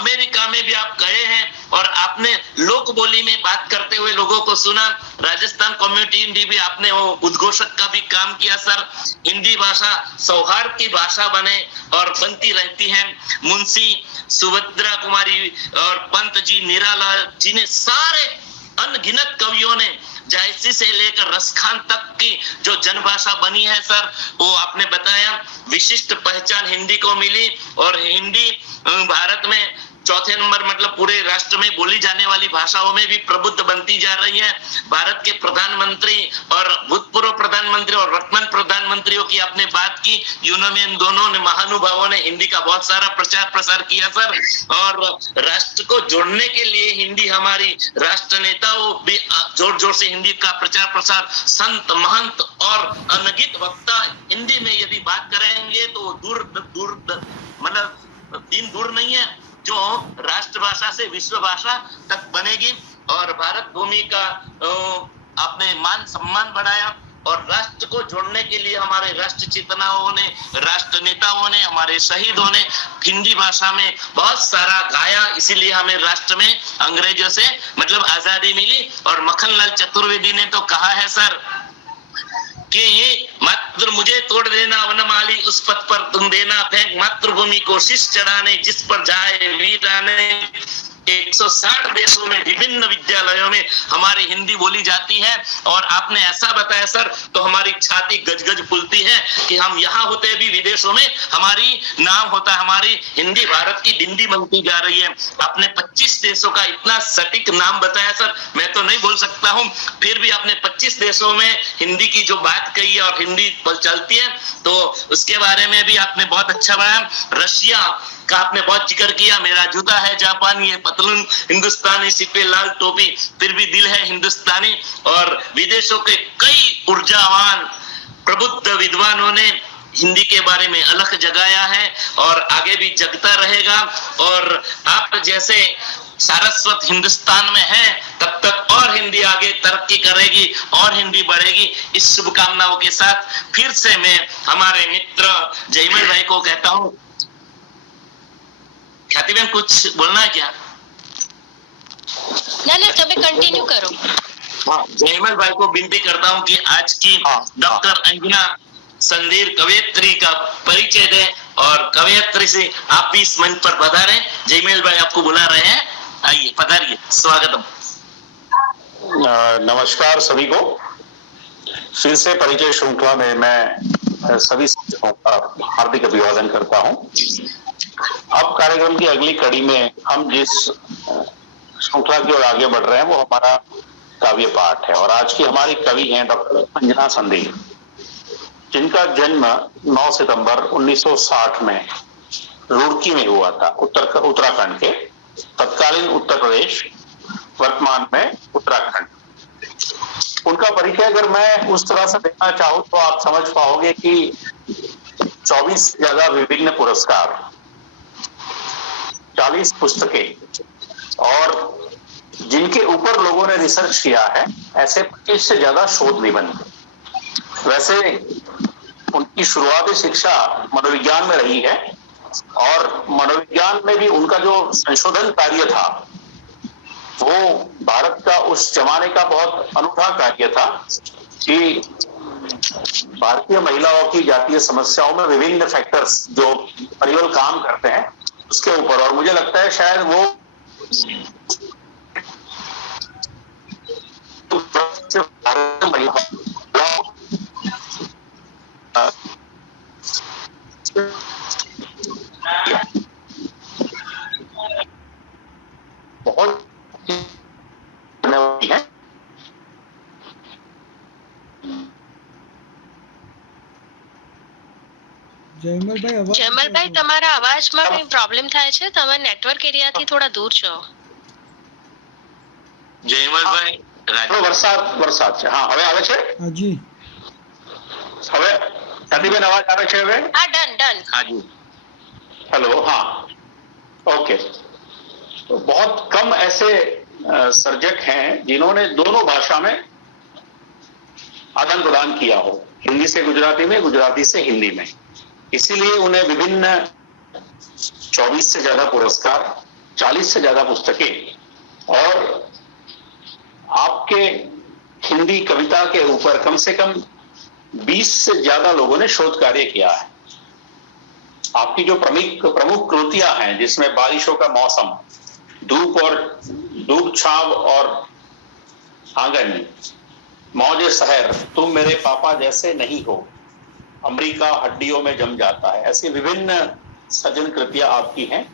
अमेरिका में भी आप गए हैं और आपने लोक बोली में बात करते हुए लोगों को सुना। राजस्थान कम्युनिटी हिंदी भी आपने वो उद्घोषक का भी काम किया सर। हिंदी भाषा सौहार्द की भाषा बने और बनती रहती है। मुंशी सुभद्रा कुमारी और पंत जी, निराला जी ने सारे अनगिनत कवियों ने जायसी से लेकर रसखान तक की जो जनभाषा बनी है सर, वो आपने बताया। विशिष्ट पहचान हिंदी को मिली और हिंदी भारत में चौथे नंबर मतलब पूरे राष्ट्र में बोली जाने वाली भाषाओं में भी प्रबुद्ध बनती जा रही है। भारत के प्रधानमंत्री और भूतपूर्व प्रधानमंत्री और वर्तमान प्रधानमंत्रियों की आपने बात की, इन दोनों ने महानुभावों ने हिंदी का बहुत सारा प्रचार प्रसार किया सर। और राष्ट्र को जोड़ने के लिए हिंदी, हमारी राष्ट्र नेताओं भी जोर जोर से हिंदी का प्रचार प्रसार, संत महंत और अनगित वक्ता हिंदी में यदि बात करेंगे तो दूर मतलब दिन दूर नहीं है जो राष्ट्रभाषा से विश्व भाषा तक बनेगी। और भारत भूमि का आपने मान सम्मान बढ़ाया और राष्ट्र को जोड़ने के लिए हमारे राष्ट्र चेतनाओं ने, राष्ट्र नेताओं ने, हमारे शहीदों ने हिंदी भाषा में बहुत सारा गाया। इसीलिए हमें राष्ट्र में अंग्रेजों से मतलब आजादी मिली। और मक्खनलाल चतुर्वेदी ने तो कहा है सर कि ये मात्र मुझे तोड़ देना वनमाली, उस पथ पर तुम देना फेंक, मातृभूमि को शीश चढ़ाने जिस पर जाए वीर आने। 160 देशों में विभिन्न विद्यालयों में हमारी हिंदी बोली जाती है। और आपने ऐसा बताया सर तो हमारी छाती गजगज फूलती है कि हम यहाँ होते भी विदेशों में हमारी नाम होता है, हमारी हिंदी भारत की डिंडी बनती जा रही है। आपने 25 देशों का इतना सटीक नाम बताया सर, मैं तो नहीं बोल सकता हूँ, फिर भी आपने 25 देशों में हिंदी की जो बात कही है और हिंदी चलती है तो उसके बारे में भी आपने बहुत अच्छा बताया। रशिया का आपने बहुत जिक्र किया, मेरा जूता है जापानी, ये पतलून हिंदुस्तानी, सिर पे लाल टोपी, फिर भी दिल है हिंदुस्तानी। और विदेशों के कई ऊर्जावान प्रबुद्ध विद्वानों ने हिंदी के बारे में अलग जगाया है और आगे भी जगता रहेगा। और आप जैसे सारस्वत हिंदुस्तान में है तब तक और हिंदी आगे तरक्की करेगी और हिंदी बढ़ेगी। इस शुभकामनाओं के साथ फिर से मैं हमारे मित्र जयमल भाई को कहता हूँ, ख्याति बहन कुछ बोलना है क्या? ना તમે कंटिन्यू करो। हाँ, जयमल भाई को विनती करता हूँ कि आज की डॉक्टर अंजना संधीर कवयित्री का परिचय दें और कवयित्री से आप भी इस मंच पर पधारें। जयमल भाई आपको बुला रहे हैं, आइए पधारिए, स्वागतम। नमस्कार सभी को। फिर से परिचय श्रृंखला में मैं सभी शिक्षकों का हार्दिक अभिवादन करता हूं। अब कार्यक्रम की अगली कड़ी में हम जिस श्रृंखला की ओर आगे बढ़ रहे हैं वो हमारा काव्य पाठ है। और आज की हमारी कवि हैं डॉक्टर अंजना संधीर, जिनका जन्म 9 सितंबर 1960 में रुड़की में हुआ था, उत्तराखंड के, तत्कालीन उत्तर प्रदेश, वर्तमान में उत्तराखंड। उनका परिचय अगर मैं उस तरह से देना चाहूं तो आप समझ पाओगे कि 24 से ज्यादा विभिन्न पुरस्कार, 40 पुस्तकें और जिनके ऊपर लोगों ने रिसर्च किया है, ऐसे 25 से ज्यादा शोध निबंध। वैसे उनकी शुरुआती शिक्षा मनोविज्ञान में रही है और मनोविज्ञान में भी उनका जो संशोधन कार्य था वो भारत का उस जमाने का बहुत अनूठा कार्य था कि भारतीय महिलाओं की जातीय समस्याओं में विभिन्न फैक्टर्स जो परिवल काम करते हैं उसके ऊपर। और मुझे लगता है शायद वो बहुत है। જયમલભાઈ તમારા અવાજમાં કઈ પ્રોબ્લેમ થાય છે, તમે નેટવર્ક એરિયાથી થોડા દૂર છો। જયમલભાઈ વરસાદ છે। હા, હવે આવે છે? હાજી, હવે ખ્યાતિબેન અવાજ આવે છે? હવે હા, ડન। હાજી, हेलो, हाँ, ओके। तो बहुत कम ऐसे सर्जक हैं जिन्होंने दोनों भाषा में आदान प्रदान किया हो, हिंदी से गुजराती में, गुजराती से हिंदी में। इसीलिए उन्हें विभिन्न 24 से ज्यादा पुरस्कार, 40 से ज्यादा पुस्तकें और आपके हिंदी कविता के ऊपर कम से कम 20 से ज्यादा लोगों ने शोध कार्य किया है। आपकी जो प्रमुख कृतियां हैं जिसमें बारिशों का मौसम, धूप छाव और आंगन, मौजे शहर, तुम मेरे पापा जैसे नहीं हो, अमेरिका हड्डियों में जम जाता है, ऐसी विभिन्न सृजन कृतियां आपकी हैं।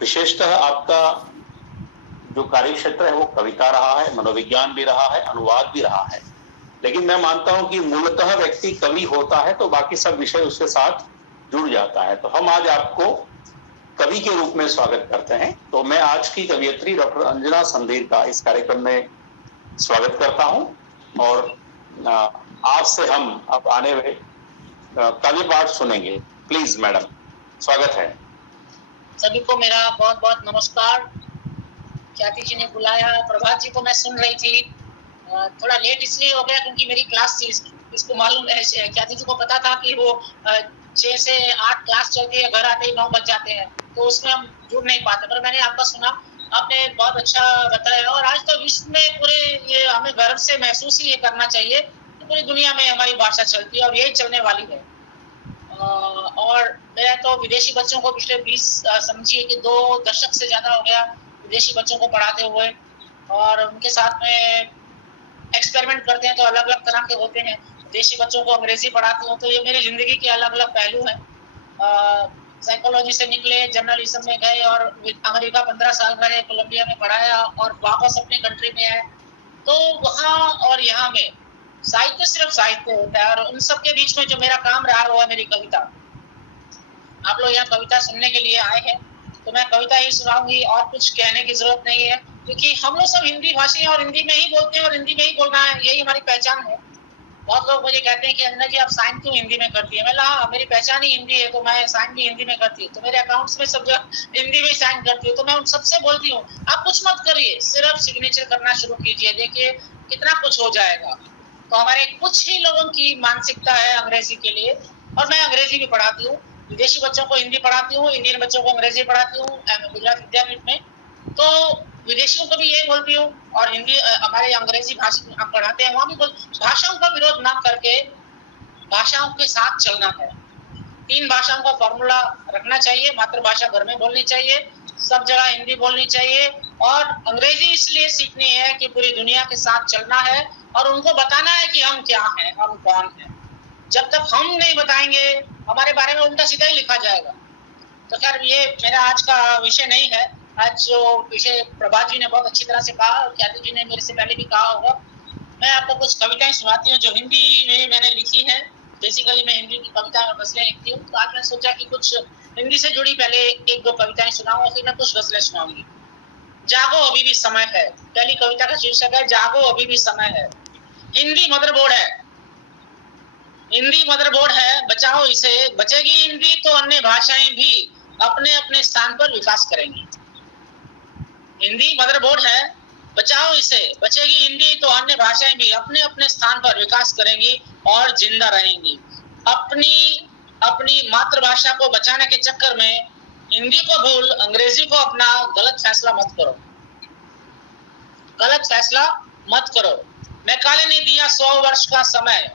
विशेषतः आपका जो कार्य क्षेत्र है वो कविता रहा है, मनोविज्ञान भी रहा है, अनुवाद भी रहा है। लेकिन मैं मानता हूं कि मूलतः व्यक्ति कवि होता है तो बाकी सब विषय उसके साथ जुड़ जाता है। तो हम आज आपको कवि के रूप में स्वागत करते हैं। तो मैं आज की कवियत्री डॉक्टर अंजना संधीर का इस कार्यक्रम में स्वागत करता हूं और आपसे हम अब आने वाले काव्य पाठ सुनेंगे। प्लीज मैडम, स्वागत है। सभी को मेरा बहुत बहुत नमस्कार। ख्याति जी ने बुलाया, प्रभात जी को मैं सुन रही थी थोड़ा लेट इसलिए हो गया क्योंकि मेरी क्लास थी, इसको मालूम है, ख्याति जी को पता था कि वो 6 से 8 क्लास चलती है, घर आते ही 9 बज जाते हैं, तो उसमें हम जुड़ नहीं पाते। पर मैंने आपका सुना, आपने बहुत अच्छा बताया, और आज तो विश्व में पूरे ये हमें गर्व से महसूस ही ये करना चाहिए कि पूरी दुनिया में हमारी भाषा चलती है और यही चलने वाली है। और मैं तो विदेशी बच्चों को पिछले 20 समझिए कि 2 दशक से ज्यादा हो गया विदेशी बच्चों को पढ़ाते हुए, और उनके साथ में एक्सपेरिमेंट करते हैं तो अलग अलग तरह के होते हैं। देशी बच्चों को अंग्रेजी पढ़ाती हूँ तो ये मेरी जिंदगी के अलग अलग पहलू हैं। साइकोलॉजी से निकले, जर्नलिज्म में गए और अमेरिका 15 साल रहे, कोलंबिया में पढ़ाया और वापस अपनी कंट्री में आए। तो वहाँ और यहाँ में साहित्य सिर्फ साहित्य होता है, और उन सब के बीच में जो मेरा काम रहा वो है मेरी कविता। आप लोग यहाँ कविता सुनने के लिए आए हैं तो मैं कविता ही सुनाऊंगी, और कुछ कहने की जरूरत नहीं है, क्योंकि हम लोग सब हिंदी भाषी हैं और हिंदी में ही बोलते हैं और हिंदी में ही बोलना है, यही हमारी पहचान है। बहुत लोग मुझे कहते हैं कि अंजना जी आप साइन क्यों हिंदी में करती है। मैं हाँ, मेरी पहचान ही हिंदी है तो मैं साइन भी हिंदी में करती हूँ, तो मेरे अकाउंट्स में सब हिंदी में साइन करती हूँ। तो मैं उन सबसे बोलती हूँ आप कुछ मत करिए, सिर्फ सिग्नेचर करना शुरू कीजिए, देखिए कितना कुछ हो जाएगा। तो हमारे कुछ ही लोगों की मानसिकता है अंग्रेजी के लिए, और मैं अंग्रेजी भी पढ़ाती हूँ, विदेशी बच्चों को हिंदी पढ़ाती हूँ, इंडियन बच्चों को अंग्रेजी पढ़ाती हूँ गुजरात विद्यापीठ में। तो विदेशियों को भी यही बोलती हूँ, और हिंदी हमारे अंग्रेजी भाषा हम पढ़ाते हैं वहाँ भी भाषाओं का विरोध ना करके भाषाओं के साथ चलना है। 3 भाषाओं का फॉर्मूला रखना चाहिए, मातृभाषा घर में बोलनी चाहिए, सब जगह हिंदी बोलनी चाहिए, और अंग्रेजी इसलिए सीखनी है कि पूरी दुनिया के साथ चलना है और उनको बताना है कि हम क्या हैं, हम कौन हैं। जब तक हम नहीं बताएंगे हमारे बारे में उल्टा सीधा ही लिखा जाएगा। तो खैर ये मेरा आज का विषय नहीं है। आज जो विषय प्रभात जी ने बहुत अच्छी तरह से कहा और ख्याति जी ने मेरे से पहले भी कहा होगा, मैं आपको कुछ कविताएं सुनाती हूँ जो हिंदी में मैंने लिखी है। बेसिकली मैं हिंदी की कविता में गजलें लिखती हूँ, तो आज मैंने सोचा कि कुछ हिंदी से जुड़ी पहले 1-2 कविताएं सुनाऊं और फिर मैं कुछ गजलें सुनाऊंगी। जागो अभी भी समय है, पहली कविता का शीर्षक है जागो अभी भी समय है। हिंदी मदरबोर्ड है, हिंदी मदरबोर्ड है, बचाओ इसे, बचेगी हिंदी तो अन्य भाषाएं भी अपने अपने स्थान पर विकास करेंगी। हिंदी मदरबोर्ड है, बचाओ इसे, बचेगी हिंदी तो अन्य भाषाएं भी अपने अपने स्थान पर विकास करेंगी और जिंदा रहेंगी। अपनी मातृभाषा को बचाने के चक्कर में हिंदी को भूल अंग्रेजी को अपना गलत फैसला मत करो, गलत फैसला मत करो। मैकाले ने दिया 100 वर्ष का समय।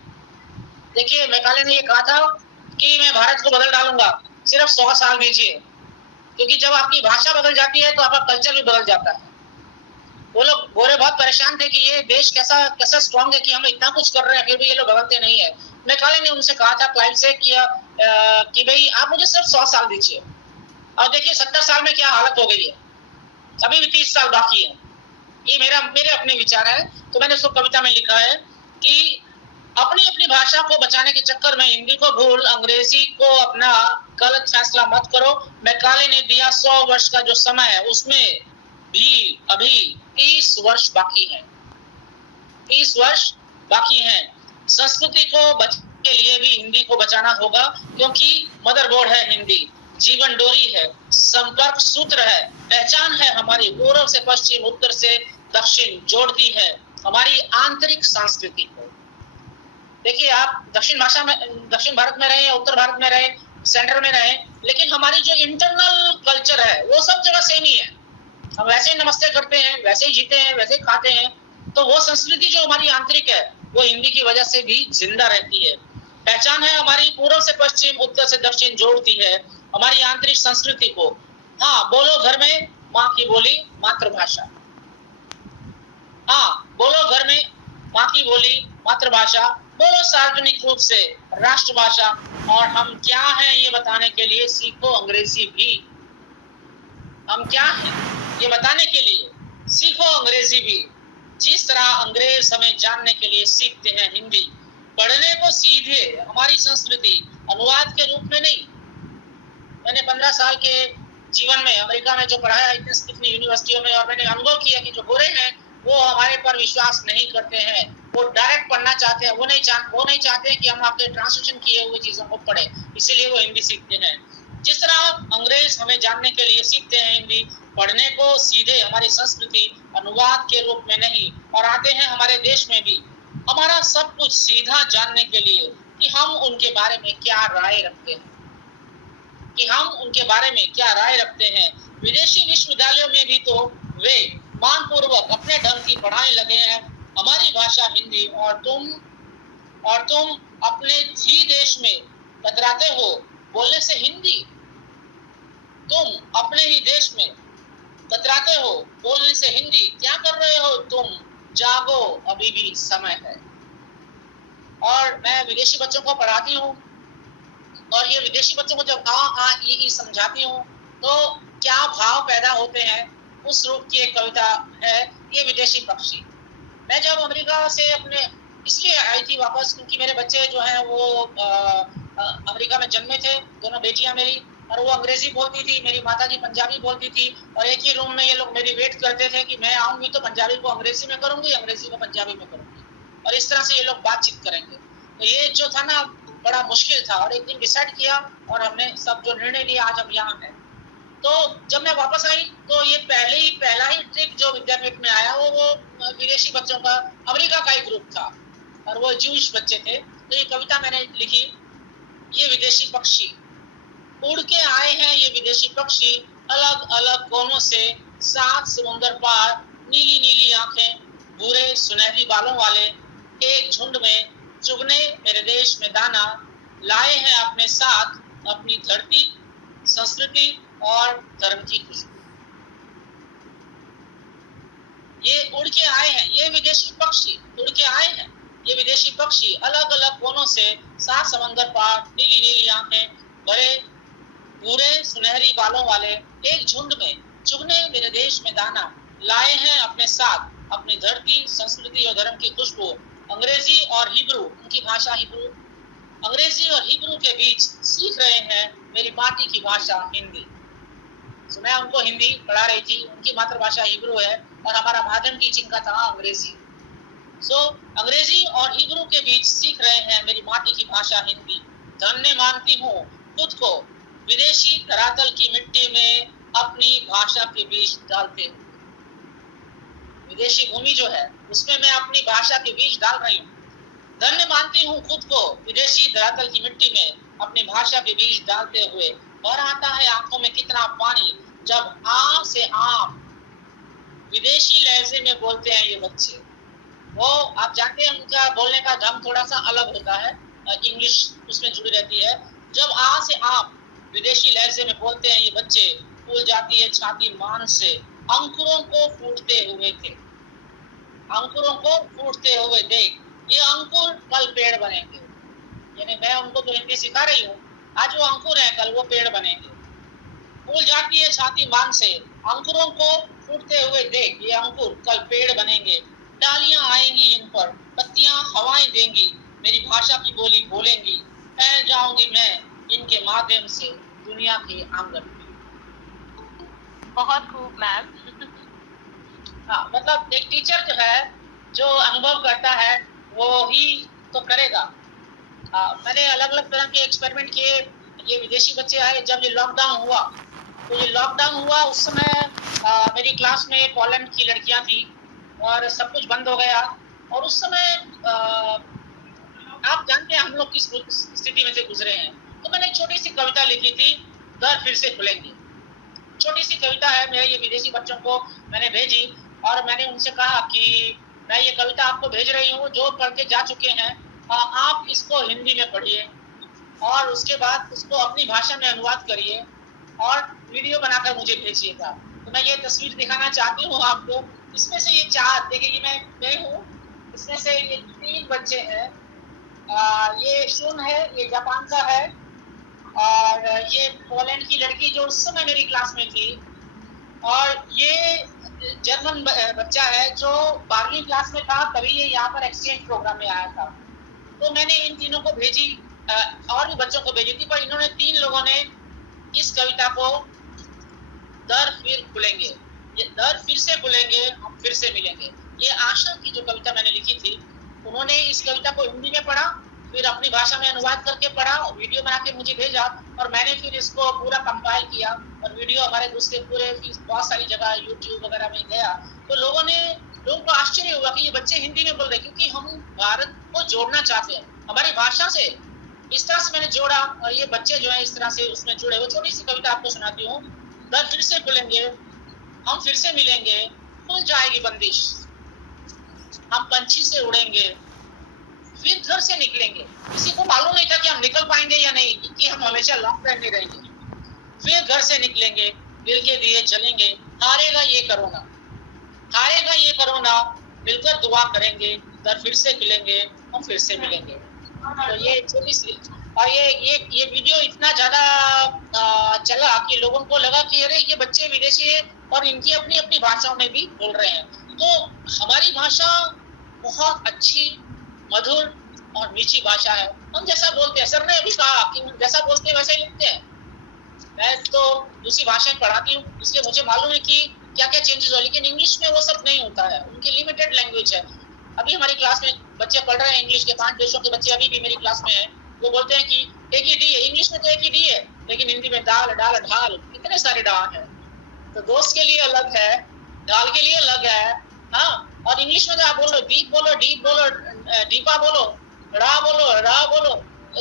देखिए मैकाले ने ये कहा था कि मैं भारत को बदल डालूंगा, सिर्फ 100 साल दीजिए, क्योंकि जब आपकी भाषा बदल जाती है तो आपका कल्चर भी बदल जाता है। वो लोग गोरे बहुत परेशान थे कि ये देश कैसा स्ट्रांग है कि हम इतना कुछ कर रहे हैं फिर भी ये लोग बदलते नहीं है। मैकाले ने उनसे कहा था क्लाइव से कि भाई आप मुझे सिर्फ 100 साल दीजिए, और देखिए 70 साल में क्या हालत हो गई है, अभी भी 30 साल बाकी है। ये मेरे अपने विचार है। तो मैंने उसको कविता में लिखा है कि अपनी भाषा को बचाने के चक्कर में हिंदी को भूल अंग्रेजी को अपना गलत फैसला मत करो। मैकाले ने दिया 100 वर्ष का जो समय है उसमें भी अभी 30 वर्ष बाकी है, 30 वर्ष बाकी हैं। संस्कृति को बचाने के लिए भी हिंदी को बचाना होगा, क्योंकि मदरबोर्ड है हिंदी, जीवन डोरी है, संपर्क सूत्र है, पहचान है हमारी, पूर्व से पश्चिम उत्तर से दक्षिण जोड़ती है हमारी आंतरिक संस्कृति को। देखिए आप दक्षिण भारत में रहे या उत्तर भारत में रहे, सेंट्रल में रहे, लेकिन हमारी जो इंटरनल कल्चर है वो सब जगह सेम ही है। हम वैसे ही नमस्ते करते हैं, वैसे ही जीते हैं, वैसे ही खाते हैं। तो वो संस्कृति जो हमारी आंतरिक है वो हिंदी की वजह से भी जिंदा रहती है। पहचान है हमारी, पूर्व से पश्चिम उत्तर से दक्षिण जोड़ती है हमारी आंतरिक संस्कृति को। हाँ, बोलो घर में माँ की बोली मातृभाषा, हाँ बोलो घर में माँ की बोली मातृभाषा, बोलो सार्वजनिक रूप से राष्ट्रभाषा, और हम क्या हैं ये बताने के लिए सीखो अंग्रेजी भी। हम क्या हैं ये बताने के लिए सीखो अंग्रेजी भी। जिस तरह अंग्रेज हमें जानने के लिए सीखते हैं हिंदी, पढ़ने को सीधे हमारी संस्कृति अनुवाद के रूप में नहीं। मैंने 15 साल के जीवन में अमेरिका में जो पढ़ाया इतनी यूनिवर्सिटियों में, और मैंने अनुभव किया कि जो गोरे हैं वो हमारे पर विश्वास नहीं करते हैं, वो डायरेक्ट पढ़ना चाहते हैं, वो नहीं चाहते हैं कि हम आपके ट्रांसलेशन किए हुए चीजों को पढ़े, इसीलिए वो हिंदी सीखते हैं। जिस तरह अंग्रेज डिटेल्स हमें जानने के लिए सीखते हैं हिंदी, पढ़ने को सीधे हमारी संस्कृति अनुवाद के रूप में नहीं, और आते हैं हमारे देश में भी हमारा सब कुछ सीधा जानने के लिए कि हम उनके बारे में क्या राय रखते हैं, विदेशी विश्वविद्यालयों में भी तो वे मानपूर्वक अपने ढंग की पढ़ाई लगे हैं हमारी भाषा हिंदी, और तुम अपने ही देश में कतराते हो बोलने से हिंदी। तुम अपने ही देश में कतराते हो बोलने से हिंदी, क्या कर रहे हो तुम? जागो, अभी भी समय है। और मैं विदेशी बच्चों को पढ़ाती हूँ, और ये विदेशी बच्चों को जब आ ई समझाती हूँ तो क्या भाव पैदा होते हैं, उस रूप की एक कविता है ये विदेशी पक्षी। मैं जब अमेरिका से अपने इसलिए आई थी वापस क्योंकि मेरे बच्चे जो हैं वो अमेरिका में जन्मे थे, दोनों बेटियां मेरी, और वो अंग्रेजी बोलती थी, मेरी माताजी पंजाबी बोलती थी, और एक ही रूम में ये लोग मेरी वेट करते थे कि मैं आऊंगी तो पंजाबी को अंग्रेजी में करूंगी, अंग्रेजी को पंजाबी में करूंगी, और इस तरह से ये लोग बातचीत करेंगे। तो ये जो था ना बड़ा मुश्किल था, और एक दिन डिसाइड किया और हमने सब जो निर्णय लिया, आज हम यहाँ हैं। तो जब मैं वापस आई तो ये पहला ही ट्रिप जो विद्यापीठ में आया वो विदेशी बच्चों का, अमेरिका का एक ग्रुप था, और वो ज्यूइश बच्चे थे। तो ये कविता मैंने लिखी, ये विदेशी पक्षी उड़ के आए हैं, ये विदेशी पक्षी अलग अलग कोनों से, 7 समुंदर पार, नीली नीली आंखें, भूरे सुनहरी बालों वाले, एक झुंड में चुगने मेरे देश में दाना, लाए हैं अपने साथ अपनी धरती, संस्कृति और धर्म की खुशबू। ये उड़ के आए हैं, ये विदेशी पक्षी उड़ के आए हैं, ये विदेशी पक्षी अलग अलग कोनों से, 7 समंदर पार, नीली नीली आंखें, भरे पूरे सुनहरी बालों वाले, एक झुंड में चुगने मेरे देश में दाना, लाए हैं अपने साथ अपनी धरती, संस्कृति और धर्म की खुशबू। अंग्रेजी और हिब्रू, उनकी भाषा हिब्रू, अंग्रेजी और हिब्रू के बीच सीख रहे हैं मेरी माटी की भाषा हिंदी। तो मैं उनको हिंदी पढ़ा रही थी, उनकी मातृभाषा हिब्रू है और हमारा माध्यम टीचिंग का था अंग्रेजी। अंग्रेजी और हिब्रू के बीच सीख रहे हैं मेरी माटी की भाषा हिंदी। धन्य मानती हूँ खुद को विदेशी धरातल की मिट्टी में अपनी भाषा के बीज डालते हुए। विदेशी भूमि जो है उसमें मैं अपनी भाषा के बीज डाल रही हूँ। धन्य मानती हूँ खुद को विदेशी धरातल की मिट्टी में अपनी भाषा के बीज डालते हुए। और आता है आंखों में कितना पानी जब आ से आप विदेशी लहजे में बोलते हैं ये बच्चे। वो आप जानते हैं उनका बोलने का ढंग थोड़ा सा अलग होता है, इंग्लिश उसमें जुड़ी रहती है। जब आ से आप विदेशी लहजे में बोलते हैं ये बच्चे, फूल जाती है छाती मान से, अंकुरों को फूटते हुए थे, अंकुरों को फूटते हुए देख, ये अंकुर कल पेड़ बनेंगे। यानी मैं उनको तो हिंदी सिखा रही हूँ, आज वो अंकुर है, कल वो पेड़ बनेंगे। फूल जाती है छाती मान से, अंकुरों को फूटते हुए देख, ये अंकुर कल पेड़ बनेंगे। डालियां आएंगी इन पर, पत्तियां हवाएं देंगी, मेरी भाषा की बोली बोलेंगी। फैल जाऊंगी मैं इनके माध्यम से दुनिया के आंगन में। बहुत खूब मैम। हाँ, मतलब एक टीचर जो है जो अनुभव करता है वो ही तो करेगा। मैंने अलग अलग तरह के एक्सपेरिमेंट किए। ये विदेशी बच्चे आए जब ये लॉकडाउन हुआ, तो ये लॉकडाउन हुआ उस समय मेरी क्लास में पोलैंड की लड़कियां थी और सब कुछ बंद हो गया। और उस समय आप जानते हैं हम लोग किस स्थिति में से गुजरे हैं। तो मैंने एक छोटी सी कविता लिखी थी, दर फिर से खुलेंगे। छोटी सी कविता है, मेरे ये विदेशी बच्चों को मैंने भेजी और मैंने उनसे कहा कि मैं ये कविता आपको भेज रही हूँ, जो पढ़ के जा चुके हैं आप इसको हिंदी में पढ़िए और उसके बाद उसको अपनी भाषा में अनुवाद करिए और वीडियो बनाकर मुझे भेजिएगा। तो मैं ये तस्वीर दिखाना चाहती हूँ आपको। इसमें से ये 4 देखिए, ये मैं हूँ, इसमें से ये 3 बच्चे हैं। ये शुन है, ये जापान का है, और ये पोलैंड की लड़की जो उस समय मेरी क्लास में थी, और ये जर्मन बच्चा है जो 12वीं क्लास में था, तभी ये यहाँ पर एक्सचेंज प्रोग्राम में आया था। तो मैंने इन तीनों को भेजी, और भी बच्चों को भेजी थी, पर इन्होंने 3 लोगों ने इस कविता को दर फिर खुलेंगे, ये दर फिर से खुलेंगे, हम फिर से मिलेंगे, ये आशा की जो कविता मैंने लिखी थी, उन्होंने इस कविता को हिंदी में पढ़ा फिर अपनी भाषा में अनुवाद करके पढ़ा, वीडियो बना के मुझे भेजा और मैंने फिर इसको पूरा कंपाइल किया और वीडियो हमारे दूसरे पूरे बहुत सारी जगह यूट्यूब वगैरह में गया। तो लोगों को आश्चर्य हुआ कि ये बच्चे हिंदी में बोल रहे, क्योंकि हम भारत को जोड़ना चाहते हैं हमारी भाषा से। इस तरह से मैंने जोड़ा और ये बच्चे जो है इस तरह से उसमें जुड़े। वो छोटी सी कविता आपको सुनाती हूँ। दर फिर से खुलेंगे, हम फिर से मिलेंगे, खुल जाएगी बंदिश, हम पंछी से उड़ेंगे, फिर घर से निकलेंगे। किसी को मालूम नहीं था कि हम निकल पाएंगे या नहीं, कि हम हमेशा लॉक रहने रहेंगे। फिर घर से निकलेंगे, दिल के दिए जलेंगे, हारेगा ये कोरोना, हारेगा ये कोरोना, मिलकर दुआ करेंगे, दर फिर से खुलेंगे, हम फिर से मिलेंगे। तो ये छोटी सी और ये वीडियो इतना ज्यादा चला कि लोगों को लगा कि अरे ये बच्चे विदेशी है और इनकी अपनी अपनी भाषाओं में भी बोल रहे हैं। तो हमारी भाषा बहुत अच्छी, मधुर और मीठी भाषा है। हम जैसा बोलते हैं, सर ने अभी कहा कि हम जैसा बोलते हैं वैसे ही लिखते हैं। मैं तो दूसरी भाषाएं पढ़ाती हूँ, इसलिए मुझे मालूम है कि क्या क्या चेंजेस हो, लेकिन इंग्लिश में वो सब नहीं होता है। उनकी लिमिटेड लैंग्वेज है। अभी हमारी क्लास में बच्चे पढ़ रहे हैं इंग्लिश के, 5 देशों के बच्चे अभी भी मेरी क्लास में हैं। वो बोलते हैं कि एक ही डी है, इंग्लिश में तो एक ही डी है, लेकिन हिंदी में दाल डाल ढाल, इतने सारे डाल है। तो दोस्त के लिए अलग है, दाल के लिए अलग है। हाँ, और इंग्लिश में आप बोलो दीप बोलो, डीप बोलो, दीपा बोलो, रा बोलो, रा बोलो।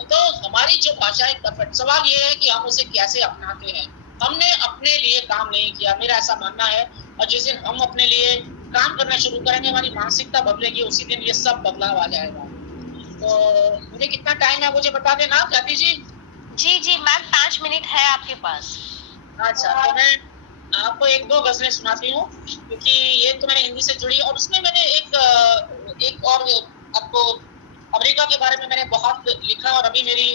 तो हमारी जो भाषा है परफेक्ट। सवाल ये है कि हम उसे कैसे अपनाते हैं। हमने अपने लिए काम नहीं किया, मेरा ऐसा मानना है। और जिस दिन हम अपने लिए काम करना शुरू करेंगे, हमारी मानसिकता बदलेगी, उसी दिन ये सब बदलाव आ जाएगा। तो मुझे कितना टाइम है मुझे बता देना ख्याति जी। जी मैम, 5 मिनट है आपके पास। अच्छा, तो मैं आपको 1-2 गजलें सुनाती हूँ, क्योंकि ये तो मैंने हिंदी से जुड़ी। और उसमें मैंने एक और आपको अमेरिका के बारे में मैंने बहुत लिखा। और अभी मैंने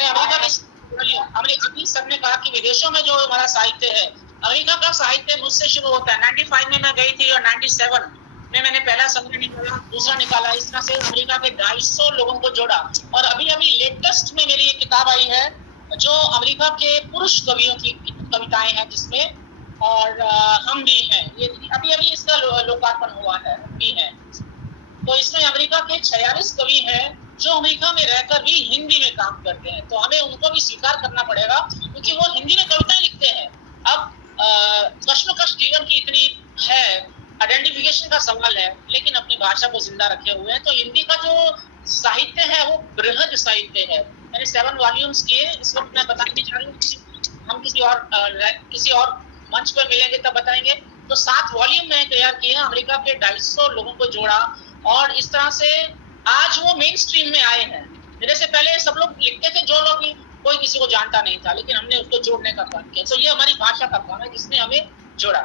अमेरिका की अभी सर ने कहा कि विदेशों में जो हमारा साहित्य है, अमेरिका का साहित्य मुझसे शुरू होता है। 95 में मैं गई थी और 97 में मैंने पहला संग्रह निकाला, दूसरा निकाला। इस तरह से अमेरिका के 250 लोगों को जोड़ा। और अभी लेटेस्ट में मेरी एक किताब आई है जो अमेरिका के पुरुष कवियों की कविताएं हैं, जिसमें और हम भी हैं। ये अभी इसका लोकार्पण हुआ है, हम भी हैं। तो इसमें अमेरिका के 46 कवि हैं जो अमेरिका में रहकर भी हिंदी में काम करते हैं। तो हमें उनको भी स्वीकार करना पड़ेगा, क्योंकि वो हिंदी में कविताएं लिखते हैं। अब कश्मकश जीवन की इतनी है, आइडेंटिफिकेशन का सवाल है, लेकिन अपनी भाषा को जिंदा रखे हुए हैं। तो हिंदी का जो साहित्य है वो बृहद साहित्य है। मैंने 7 वॉल्यूम्स किए। इस वक्त मैं बताने नहीं चाह रही हूँ, हम किसी और मंच पर मिलेंगे तब बताएंगे। तो 7 वॉल्यूम मैंने तैयार किए हैं, अमेरिका के 250 लोगों को जोड़ा और इस तरह से आज वो मेन स्ट्रीम में आए हैं। मेरे से पहले सब लोग लिखते थे, जो लोग कोई किसी को जानता नहीं था, लेकिन हमने उसको जोड़ने का काम किया। तो ये हमारी भाषा का काम है जिसने हमें जोड़ा।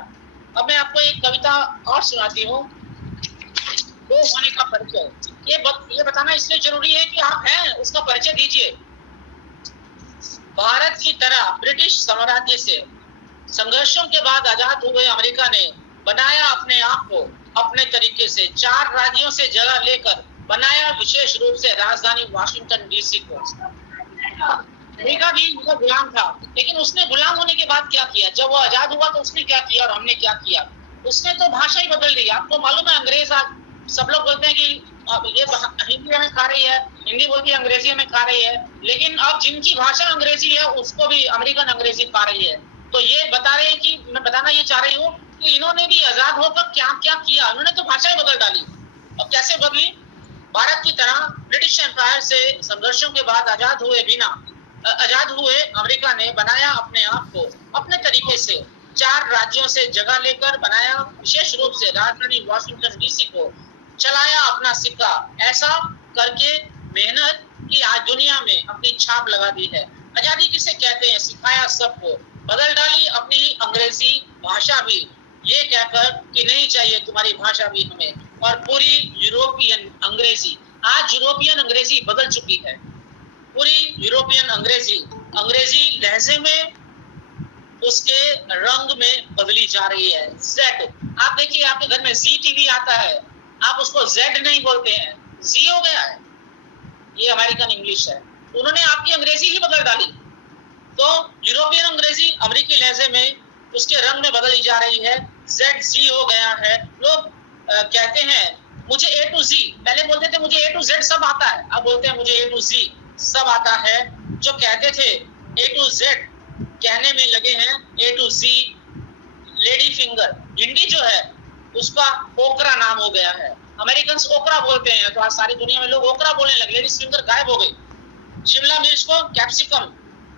अब मैं आपको एक कविता और सुनाती हूँ, वो होने का परिचय। ये बताना इसलिए जरूरी है कि आप हैं, उसका परिचय दीजिए। भारत की तरह ब्रिटिश साम्राज्य से संघर्षों के बाद आजाद हुए अमेरिका ने बनाया अपने आप को अपने तरीके से। 4 राज्यों से जगह लेकर बनाया विशेष रूप से राजधानी वाशिंगटन डीसी को। अमेरिका भी गुलाम था, लेकिन उसने गुलाम होने के बाद क्या किया? जब वो आजाद हुआ तो उसने क्या किया और हमने क्या किया? उसने तो भाषा ही बदल दी। आपको मालूम है, अंग्रेज आज सब लोग बोलते हैं कि ये हिंदी हमें खा रही है, हिंदी बोलती है, अंग्रेजी हमें खा रही है, लेकिन अब जिनकी भाषा अंग्रेजी है उसको भी अमेरिकन अंग्रेजी खा रही है। तो ये बता रहे हैं कि मैं बताना ये चाह रही हूँ कि इन्होंने भी आजाद होकर क्या क्या किया। उन्होंने तो भाषा ही बदल डाली। अब कैसे बदली? भारत की तरह ब्रिटिश एम्पायर से संघर्षों के बाद आजाद हुए अमेरिका ने बनाया अपने आप को अपने तरीके से। 4 राज्यों से जगह लेकर बनाया विशेष रूप से राजधानी वाशिंगटन डीसी को। चलाया अपना सिक्का, ऐसा करके मेहनत की आज दुनिया में अपनी छाप लगा दी है। आजादी किसे कहते हैं सिखाया सबको। बदल डाली अपनी अंग्रेजी भाषा भी, ये कहकर कि नहीं चाहिए तुम्हारी भाषा भी हमें। और पूरी यूरोपियन अंग्रेजी, आज यूरोपियन अंग्रेजी बदल चुकी है। पूरी यूरोपियन अंग्रेजी लहजे में, उसके रंग में बदली जा रही है। जेड, आप देखिए आपके घर में जी टीवी आता है, आप उसको जेड नहीं बोलते हैं, जी हो गया है। ये अमेरिकन इंग्लिश है। उन्होंने आपकी अंग्रेजी ही बदल डाली। तो यूरोपियन अंग्रेजी अमेरिकी लहजे में उसके रंग में बदली जा रही है। जेड जी हो गया है। लोग कहते हैं मुझे A to Z, पहले बोलते थे मुझे A to Z सब आता है, अब बोलते हैं मुझे A to Z सब आता है। जो कहते थे A to Z कहने में लगे हैं A to Z lady finger. Hindi जो है उसका ओकरा नाम हो गया है, अमेरिकन ओकरा बोलते हैं, तो आज सारी दुनिया में लोग ओकरा बोलने लगे, लेडी फिंगर गायब हो गई। शिमला मिर्च को कैप्सिकम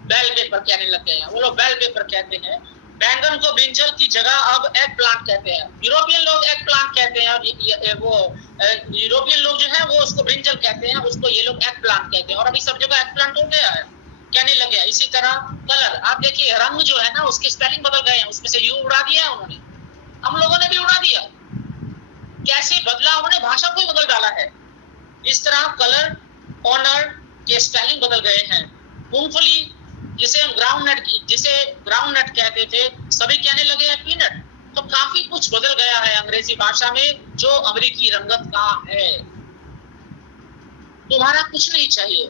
बेल पेपर कहने लग गए हैं, वो लोग बेल पेपर कहते हैं। बैंगन को ब्रिंजल की जगह अब एग प्लांट कहते हैं। यूरोपियन लोग एग प्लांट कहते हैं, और वो यूरोपियन लोग जो है वो उसको ब्रिंजल कहते हैं, उसको ये लोग एग प्लांट कहते हैं, और अभी सब जगह एग प्लांट हो गया है, कहने लगे। इसी तरह कलर, आप देखिए रंग जो है ना उसके स्पेलिंग बदल गए हैं, उसमें से यू उड़ा दिया है उन्होंने, हम लोगों ने भी उड़ा दिया। कैसे बदला, उन्होंने भाषा को ही बदल डाला है। इस तरह कलर, ऑनर के स्पेलिंग बदल गए हैं। मूंगफली जिसे हम ग्राउंड नट कहते थे, सभी कहने लगे हैं पीनट। तो काफी कुछ बदल गया है अंग्रेजी भाषा में, जो अमेरिकी रंगत का है। तुम्हारा कुछ नहीं चाहिए,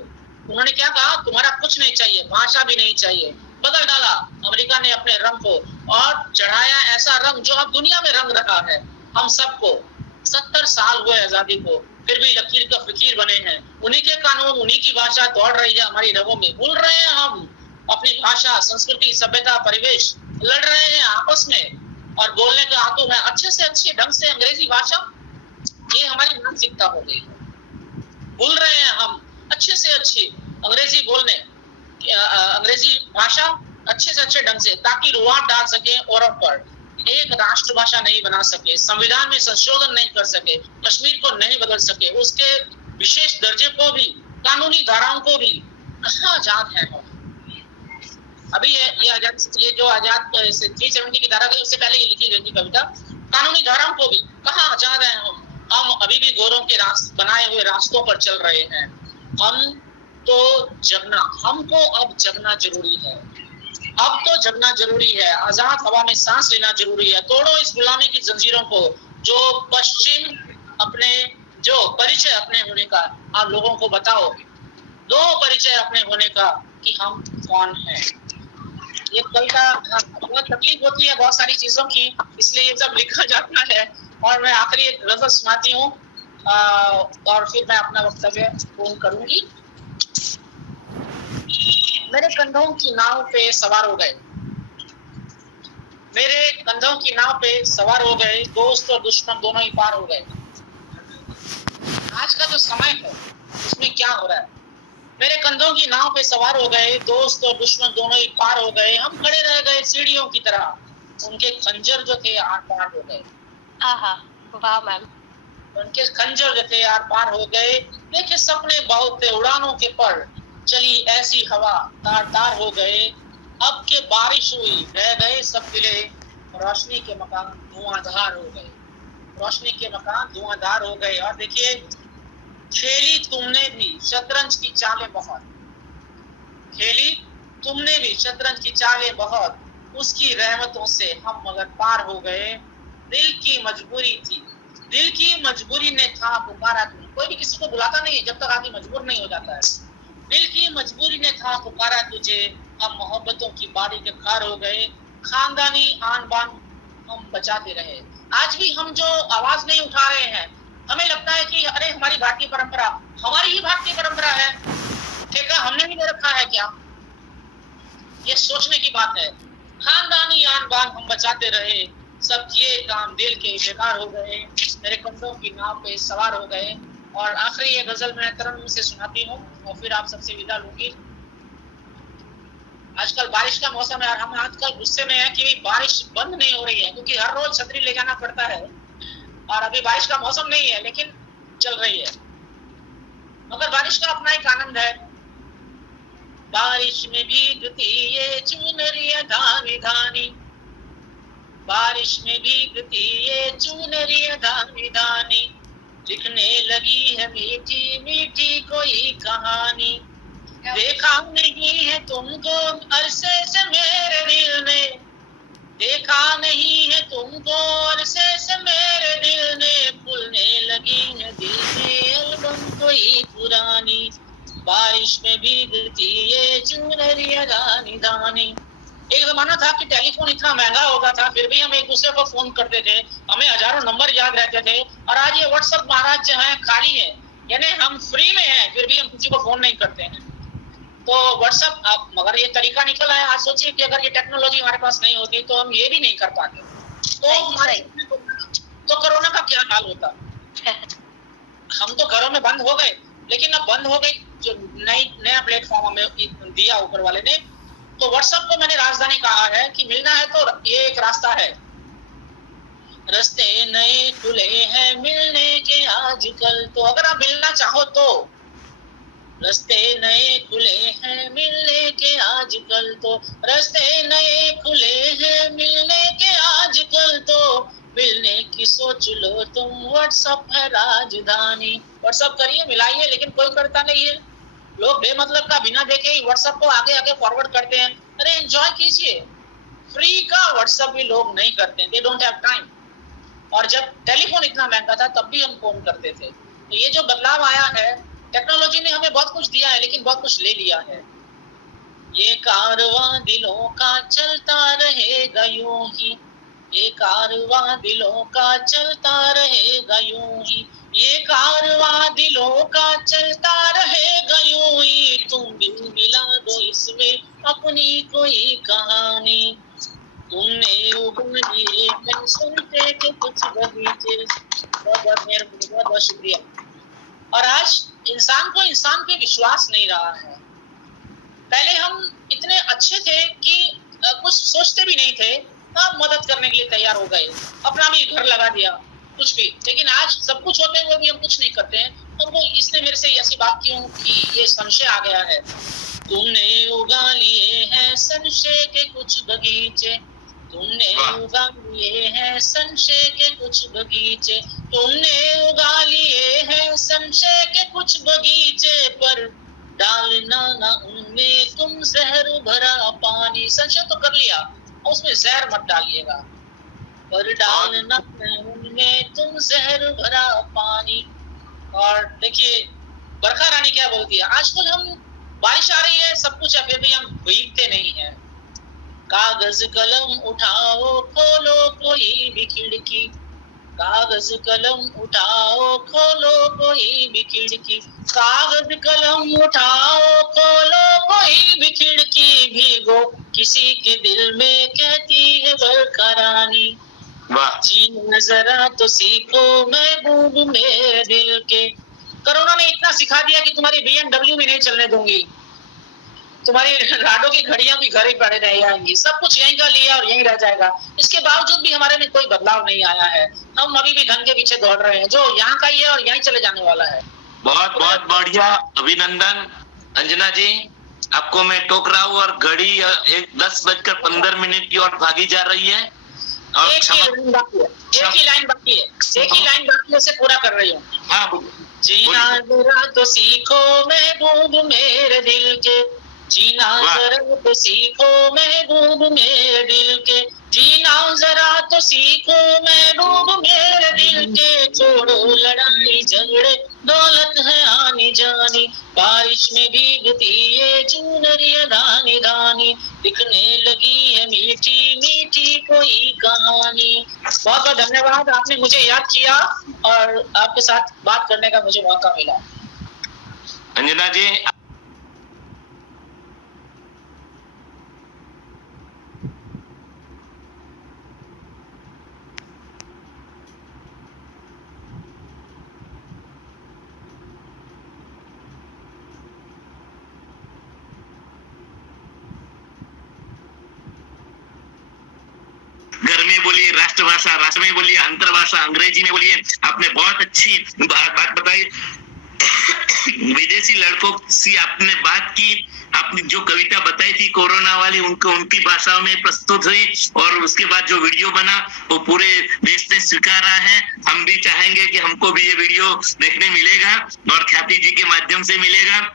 उन्होंने क्या कहा, तुम्हारा कुछ नहीं चाहिए, भाषा भी नहीं चाहिए। बदल डाला अमेरिका ने अपने रंग को, और चढ़ाया ऐसा रंग जो अब दुनिया में रंग रहा है हम सबको। 70 साल हुए आजादी को, फिर भी लकीर का फकीर बने हैं। उन्हीं के कानून, उन्हीं की भाषा दौड़ रही है हमारी रगों में। भूल रहे हैं हम अपनी भाषा, संस्कृति, सभ्यता, परिवेश, लड़ रहे हैं आपस में और बोलने का आतु है अच्छे से अच्छे ढंग से अंग्रेजी भाषा। ये हमारी मानसिकता हो गई है। भूल रहे हैं हम अच्छे से अच्छी अंग्रेजी बोलने, अंग्रेजी भाषा अच्छे से अच्छे ढंग से, ताकि रुआब डाल सके औरों पर। एक राष्ट्रभाषा नहीं बना सके, संविधान में संशोधन नहीं कर सके, कश्मीर को नहीं बदल सके, उसके विशेष दर्जे को भी, कानूनी धाराओं को भी। कहाँ आजाद है हम? अभी ये जो आजाद 370 की धारा गई, उससे पहले ये लिखी गई थी कविता। कानूनी धाराओं को भी, कहाँ आजाद है हम अभी भी गोरों के बनाए हुए रास्तों पर चल रहे हैं। हमको अब जगना जरूरी है। अब तो जगना जरूरी है, आजाद हवा में सांस लेना जरूरी है। तोड़ो इस गुलामी की जंजीरों को, जो पश्चिम अपने जो परिचय अपने होने का, आप लोगों को बताओ, दो परिचय अपने होने का कि हम कौन हैं। ये कविता बहुत तकलीफ होती है बहुत सारी चीजों की, इसलिए ये सब लिखा जाता है। और मैं आखिरी एक गजल सुनाती हूँ और फिर मैं अपना वक्तव्य पूर्ण करूंगी। मेरे कंधों की नाव पे सवार हो गए, मेरे कंधों की नाव पे सवार हो गए, दोस्त और दुश्मन दोनों ही पार हो गए। आज का जो समय है उसमें क्या हो रहा है? मेरे कंधों की नाव पे सवार हो गए, दोस्त और दुश्मन दोनों ही पार हो गए। हम खड़े रह गए सीढ़ियों की तरह, उनके खंजर जो थे आर पार हो गए। वाह मैम। उनके खंजर जो थे आर पार हो गए। देखे सपने बहुत थे उड़ानों के पर, चली ऐसी हवा तार तार हो गए। अब के बारिश हुई रह गए सब दिले, रोशनी के मकान धुआंधार हो गए, रोशनी के मकान धुआंधार हो गए। और देखिए, खेली तुमने भी शतरंज की चालें बहुत, खेली तुमने भी शतरंज की चालें बहुत, उसकी रहमतों से हम मगर पार हो गए। दिल की मजबूरी थी, दिल की मजबूरी ने था पुकारा तुझे। कोई भी किसी को बुलाता नहीं है जब तक आदमी मजबूर नहीं हो जाता है। दिल की मजबूरी ने था पुकारा तुझे, हम मोहब्बतों की बारी के खार हो गए। खानदानी आन बान हम बचाते रहे। आज भी हम जो आवाज नहीं उठा रहे हैं, हमें लगता है कि अरे हमारी भारतीय परंपरा, हमारी ही भारतीय परंपरा है, ठेका हमने भी ले रखा है क्या? ये सोचने की बात है। खानदानी आन बान हम बचाते रहे, सब किए काम दिल के बेकार हो गए। मेरे कंधों की नाव पे सवार हो गए। और आखिरी ये गजल मैं तरन्नुम से सुनाती हूँ और फिर आप सबसे विदा लूंगी। आजकल बारिश का मौसम है और हम आजकल गुस्से में है कि बारिश बंद नहीं हो रही है, क्योंकि हर रोज छतरी ले जाना पड़ता है और अभी बारिश का मौसम नहीं है लेकिन चल रही है। मगर बारिश का अपना एक आनंद है। बारिश में भीगती ये चुनरिया धानी धानी, बारिश में भीगती ये चुनरिया धानी धानी, लिखने लगी है मीठी मीठी कोई कहानी। देखा नहीं है तुमको अरसे से मेरे दिल ने, देखा नहीं है तुमको अरसे से मेरे दिल ने, भूलने लगी है दिल में एल्बम कोई पुरानी। बारिश में भीगती ये चुनरिया धानी धानी। एक जमाना था कि टेलीफोन इतना महंगा होगा था, फिर भी हम एक दूसरे को फोन करते थे, हमें हजारों नंबर याद रहते थे। और आज ये व्हाट्सएप महाराज जो है खाली है, यानी हम फ्री में हैं, फिर भी हम किसी को फोन नहीं करते हैं। तो व्हाट्सएप मगर ये तरीका निकल आया। आज सोचिए कि अगर ये टेक्नोलॉजी हमारे पास नहीं होती तो हम ये भी नहीं कर पाते, तो कोरोना का क्या हाल होता। हम तो घरों में बंद हो गए, लेकिन अब बंद हो गई जो नया प्लेटफॉर्म हमें दिया ऊपर वाले ने। तो व्हाट्सएप को मैंने राजधानी कहा है कि मिलना है तो ये एक रास्ता है। रास्ते नए खुले हैं मिलने के आजकल, तो अगर आप मिलना चाहो तो रास्ते नए खुले हैं मिलने के आजकल, तो रास्ते नए खुले हैं मिलने के आजकल, तो मिलने की सोच लो तुम, व्हाट्सएप है राजधानी। व्हाट्सएप करिए, मिलाइए, लेकिन कोई करता नहीं है। लोग बेमतलब का बिना देखे ही व्हाट्सएप को आगे आगे फॉरवर्ड करते हैं। अरे एंजॉय कीजिए, फ्री का व्हाट्सएप भी लोग नहीं करते हैं, दे डोंट हैव टाइम। और जब टेलीफोन इतना महंगा था तब भी हम फोन करते थे। तो ये जो बदलाव आया है, टेक्नोलॉजी ने हमें बहुत कुछ दिया है, लेकिन बहुत कुछ ले लिया है। ये कारवां दिलों का चलता रहेगा यूं ही, ये कारवां दिलों का चलता रहेगा यूं ही, ये कारवां दिलों का चलता रहेगा यूं ही, तुम भी मिला दो इसमें अपनी कोई कहानी, तुमने उगली है सुनते के कुछ बगीचे। बहुत बहुत शुक्रिया। और आज इंसान को इंसान पे विश्वास नहीं रहा है। पहले हम इतने अच्छे थे कि कुछ सोचते भी नहीं थे, हम मदद करने के लिए तैयार हो गए, अपना भी घर लगा दिया, कुछ भी। लेकिन आज सब कुछ होते हुए भी हम कुछ नहीं करते हैं। और वो इसने मेरे से ऐसी बात क्यों की, ये संशय आ गया है। तुमने उगा लिए हैं संशय के कुछ बगीचे, तुमने उगा लिए हैं संशय के कुछ बगीचे, तुमने उगा लिए हैं संशय के कुछ बगीचे, पर डालना ना उनमें तुम जहर भरा पानी। संशय तो कर लिया, उसमें जहर मत डालिएगा, पर डालना उनमें तुम जहर भरा पानी। और देखिए बरखा रानी क्या बोलती है, आजकल हम बारिश आ रही है, सब कुछ है, फिर भी हम भीगते नहीं हैं। कागज कलम उठाओ खोलो कोई भी खिड़की, कागज कलम उठाओ खोलो कोई भी खिड़की, कागज कलम उठाओ खोलो कोई भी खिड़की, भीगो किसी के दिल में कहती है बरखा रानी। जीना जरा तो सीखो महबूब मेरे दिल के। कोरोना ने इतना सिखा दिया कि तुम्हारी BMW में नहीं चलने दूंगी, तुम्हारी राडो की घड़ियां भी घर ही पड़े रह जाएंगी, सब कुछ यहीं का लिया और यहीं रह जाएगा। इसके बावजूद भी हमारे में कोई बदलाव नहीं आया है, हम अभी भी धन के पीछे दौड़ रहे हैं, जो यहाँ का ही है और यहीं चले जाने वाला है। बहुत बहुत बढ़िया, अभिनंदन अंजना जी, आपको मैं टोक रहा हूँ। और घड़ी 10:15 की ओर भागी जा रही है। और एक ही लाइन बाकी है, उसे पूरा कर रही हूँ। हाँ, जीना जरा तो सीखो महबूब मेरे दिल के, जीना जरा तो सीखो महबूब मेरे दिल के, जीना जरा तो सीखो महबूब मेरे दिल के, छोड़ो लड़ाई झगड़े दौलत है आनी जानी, बारिश में भीगती ये चुनरिया दानी दानी, दिखने लगी है मीठी मीठी कोई कहानी। बहुत बहुत धन्यवाद, आपने मुझे याद किया और आपके साथ बात करने का मुझे मौका मिला। अंजना जी, घर में बोलिए राष्ट्रभाषा, राष्ट्र में बोलिए अंतरभाषा, अंग्रेजी में बोलिए। आपने बहुत अच्छी बात बताई। विदेशी लड़कों से आपने बात की, आपने जो कविता बताई थी कोरोना वाली, उनको उनकी भाषाओं में प्रस्तुत हुई, और उसके बाद जो वीडियो बना वो पूरे देश ने स्वीकारा है। हम भी चाहेंगे कि हमको भी ये वीडियो देखने मिलेगा और ख्याति जी के माध्यम से मिलेगा।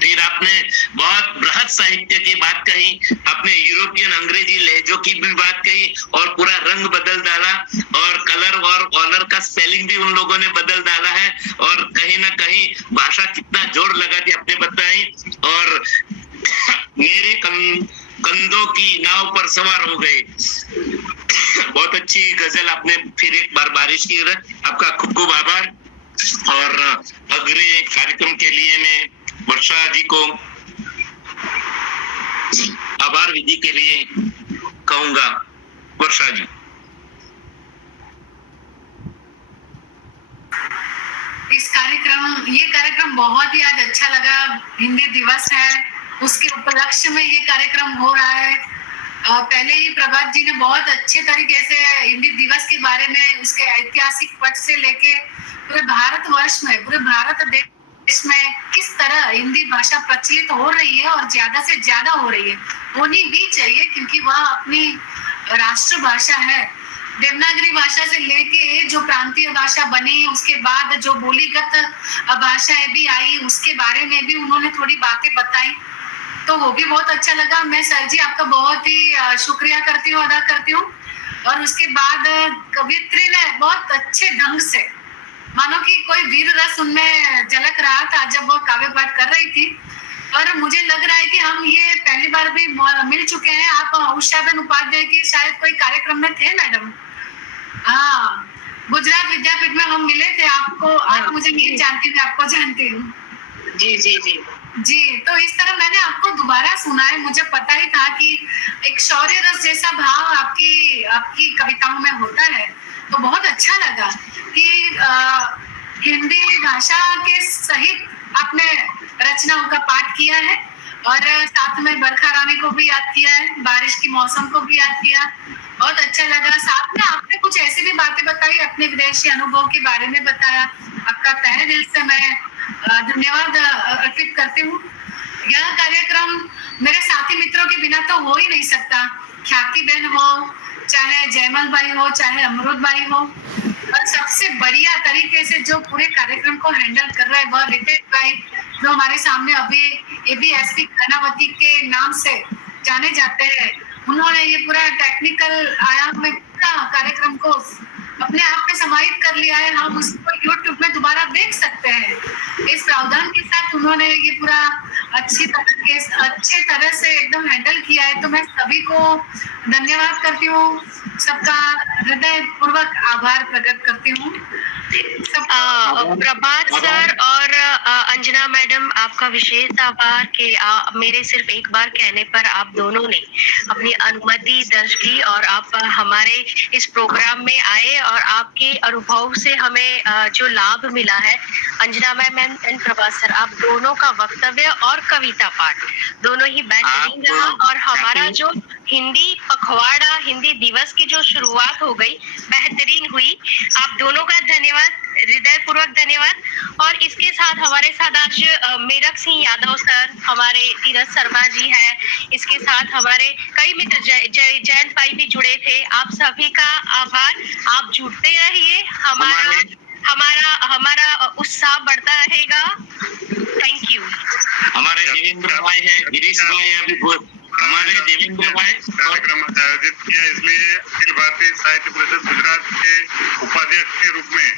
फिर आपने बहुत बृहद साहित्य की बात कही, आपने यूरोपियन अंग्रेजी लहजों की भी बात कही और पूरा रंग बदल डाला, और कलर और ऑनर का स्पेलिंग भी उन लोगों ने बदल डाला है, और कहीं ना कहीं भाषा कितना जोर लगा के आपने बताई। और मेरे कंधों की नाव पर सवार हो गए। बहुत अच्छी गजल आपने फिर एक बार बारिश की। आपका खूब खूब आभार। और अगले कार्यक्रम के लिए मैं वर्षा जी को आभार विधि के लिए कहूंगा। वर्षा जी। ये कार्यक्रम बहुत ही आज अच्छा लगा। हिंदी दिवस है, उसके उपलक्ष्य में ये कार्यक्रम हो रहा है। पहले ही प्रभात जी ने बहुत अच्छे तरीके से हिंदी दिवस के बारे में, उसके ऐतिहासिक पट से लेके पूरे भारतवर्ष में, पूरे भारत देश में किस तरह हिंदी भाषा प्रचलित हो रही है और ज्यादा से ज्यादा हो रही है, होनी भी चाहिए क्योंकि वह अपनी राष्ट्र भाषा है। देवनागरी भाषा से लेके जो प्रांतीय भाषा बनी, उसके बाद जो बोलीगत भाषाएं भी आई, उसके बारे में भी उन्होंने थोड़ी बातें बताई, तो वो भी बहुत अच्छा लगा। मैं सर जी आपका बहुत ही शुक्रिया करती हूँ, अदा करती हूँ। और उसके बाद कवित्री ने बहुत अच्छे ढंग से, मानो कि कोई वीर रस उनमें झलक रहा था जब वो काव्य पाठ कर रही थी। और मुझे लग रहा है कि हम ये पहली बार भी मिल चुके हैं। आप उषाबेन उपाध्याय के शायद कोई कार्यक्रम में थे मैडम। हाँ, गुजरात विद्यापीठ में हम मिले थे। आपको आप मुझे नहीं जानती, मैं आपको जानती हूँ। जी जी जी जी, तो इस तरह मैंने आपको दोबारा सुना है। मुझे पता ही था कि एक शौर्य रस जैसा भाव आपकी कविताओं में होता है, तो बहुत अच्छा लगा कि हिंदी भाषा के सहित आपने रचनाओं का पाठ किया है और साथ में बरखा रानी को भी याद किया है, बारिश की मौसम को भी याद किया। बहुत अच्छा लगा। साथ में आपने कुछ ऐसी भी बातें बताई, अपने विदेशी अनुभव के बारे में बताया। आपका तहे दिल से मैं धन्यवाद अर्पित करती हूँ। यह कार्यक्रम मेरे साथी मित्रों के बिना तो हो ही नहीं सकता। ख्याति बहन हो, चाहे जयमल भाई हो, चाहे अमृत भाई हो, और सबसे बढ़िया तरीके से जो पूरे कार्यक्रम को हैंडल कर रहे हैं वह रितेश भाई, जो हमारे सामने अभी ABSP कर्णावती के नाम से जाने जाते हैं। उन्होंने ये पूरा टेक्निकल आयाम में पूरा कार्यक्रम को अपने आप में समाहित कर लिया है। हम उसको YouTube में दोबारा देख सकते हैं। इस प्रावधान के साथ उन्होंने ये पूरा अच्छे तरह से एकदम हैंडल किया है। तो मैं सभी को धन्यवाद करती हूँ, सबका हृदय पूर्वक आभार प्रकट करती हूँ। प्रभात सर और अंजना मैडम, आपका विशेष आभार कि मेरे सिर्फ एक बार कहने पर आप दोनों ने अपनी अनुमति दर्ज की और आप हमारे इस प्रोग्राम में आए और आपके अनुभव से हमें जो लाभ मिला है, Anjana ma'am and Prabhat sir, आप दोनों का वक्तव्य और कविता पाठ दोनों ही बेहतरीन रहा। और हमारा जो हिंदी पखवाड़ा, हिंदी दिवस की जो शुरुआत हो गई, बेहतरीन हुई। आप दोनों का धन्यवाद, हृदय पूर्वक धन्यवाद। और इसके साथ हमारे साथ आज मेरक सिंह यादव सर, हमारे धीरज शर्मा जी हैं, इसके साथ हमारे कई मित्र जयंत भाई भी जुड़े थे। आप सभी का आभार। आप जुड़ते रहिए, हमारा उत्साह बढ़ता रहेगा। Thank you. हमारे देवेंद्र भाई है, गिरीश भाई है, अभी हमारे देवेंद्र भाई कार्यक्रम आयोजित किया, इसलिए अखिल भारतीय साहित्य परिषद गुजरात के उपाध्यक्ष के रूप में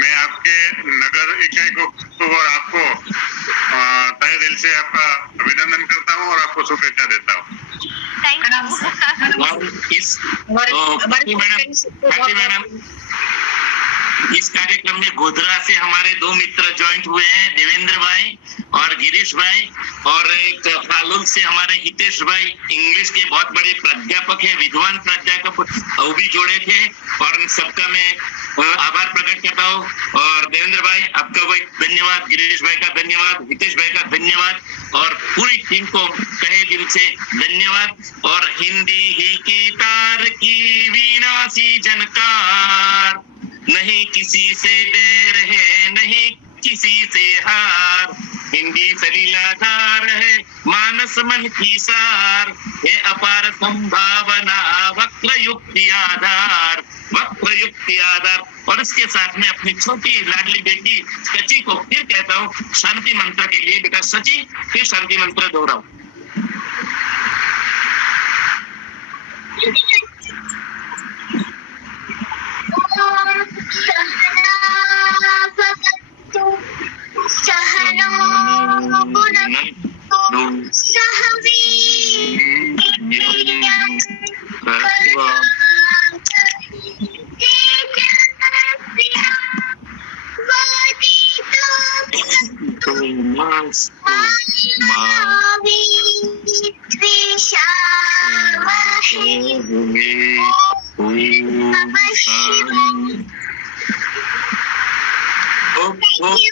मैं आपके नगर इकाई को और आपको तहे दिल से आपका अभिनंदन करता हूं और आपको शुभेच्छा देता हूं। इस कार्यक्रम में गोधरा से हमारे दो मित्र ज्वाइंट हुए हैं, देवेंद्र भाई और गिरीश भाई, और एक फालून से हमारे हितेश भाई, इंग्लिश के बहुत बड़े प्राध्यापक है, विद्वान प्राध्यापक, वो भी जोड़े थे। और सबका मैं आभार प्रकट करता हूँ। और देवेंद्र भाई आपका भाई धन्यवाद, गिरीश भाई का धन्यवाद, हितेश भाई का धन्यवाद, और पूरी टीम को कहे दिल से धन्यवाद। और हिंदी ही की तार की वीणा सी झनकार, नहीं किसी से देर है, नहीं किसी से हार, हिंदी सलीलाधार है, मानस मन की सार, है अपार संभावना, वक्र युक्ति आधार, वक्र युक्ति आधार। और इसके साथ में अपनी छोटी लाडली बेटी सची को फिर कहता हूँ शांति मंत्र के लिए। बेटा सची, फिर शांति मंत्र दोहराओ।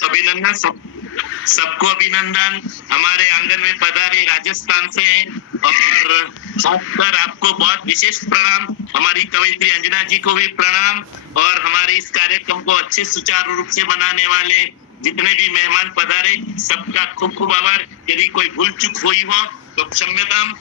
अभिनंदन सबको अभिनंदन। हमारे आंगन में पधारे राजस्थान से और खासकर आपको बहुत विशेष प्रणाम। हमारी कवयित्री अंजना जी को भी प्रणाम और हमारे इस कार्यक्रम को अच्छे सुचारू रूप से बनाने वाले जितने भी मेहमान पधारे सबका खूब खूब आभार। यदि कोई भूल चूक हुई हो तो क्षम्यताम।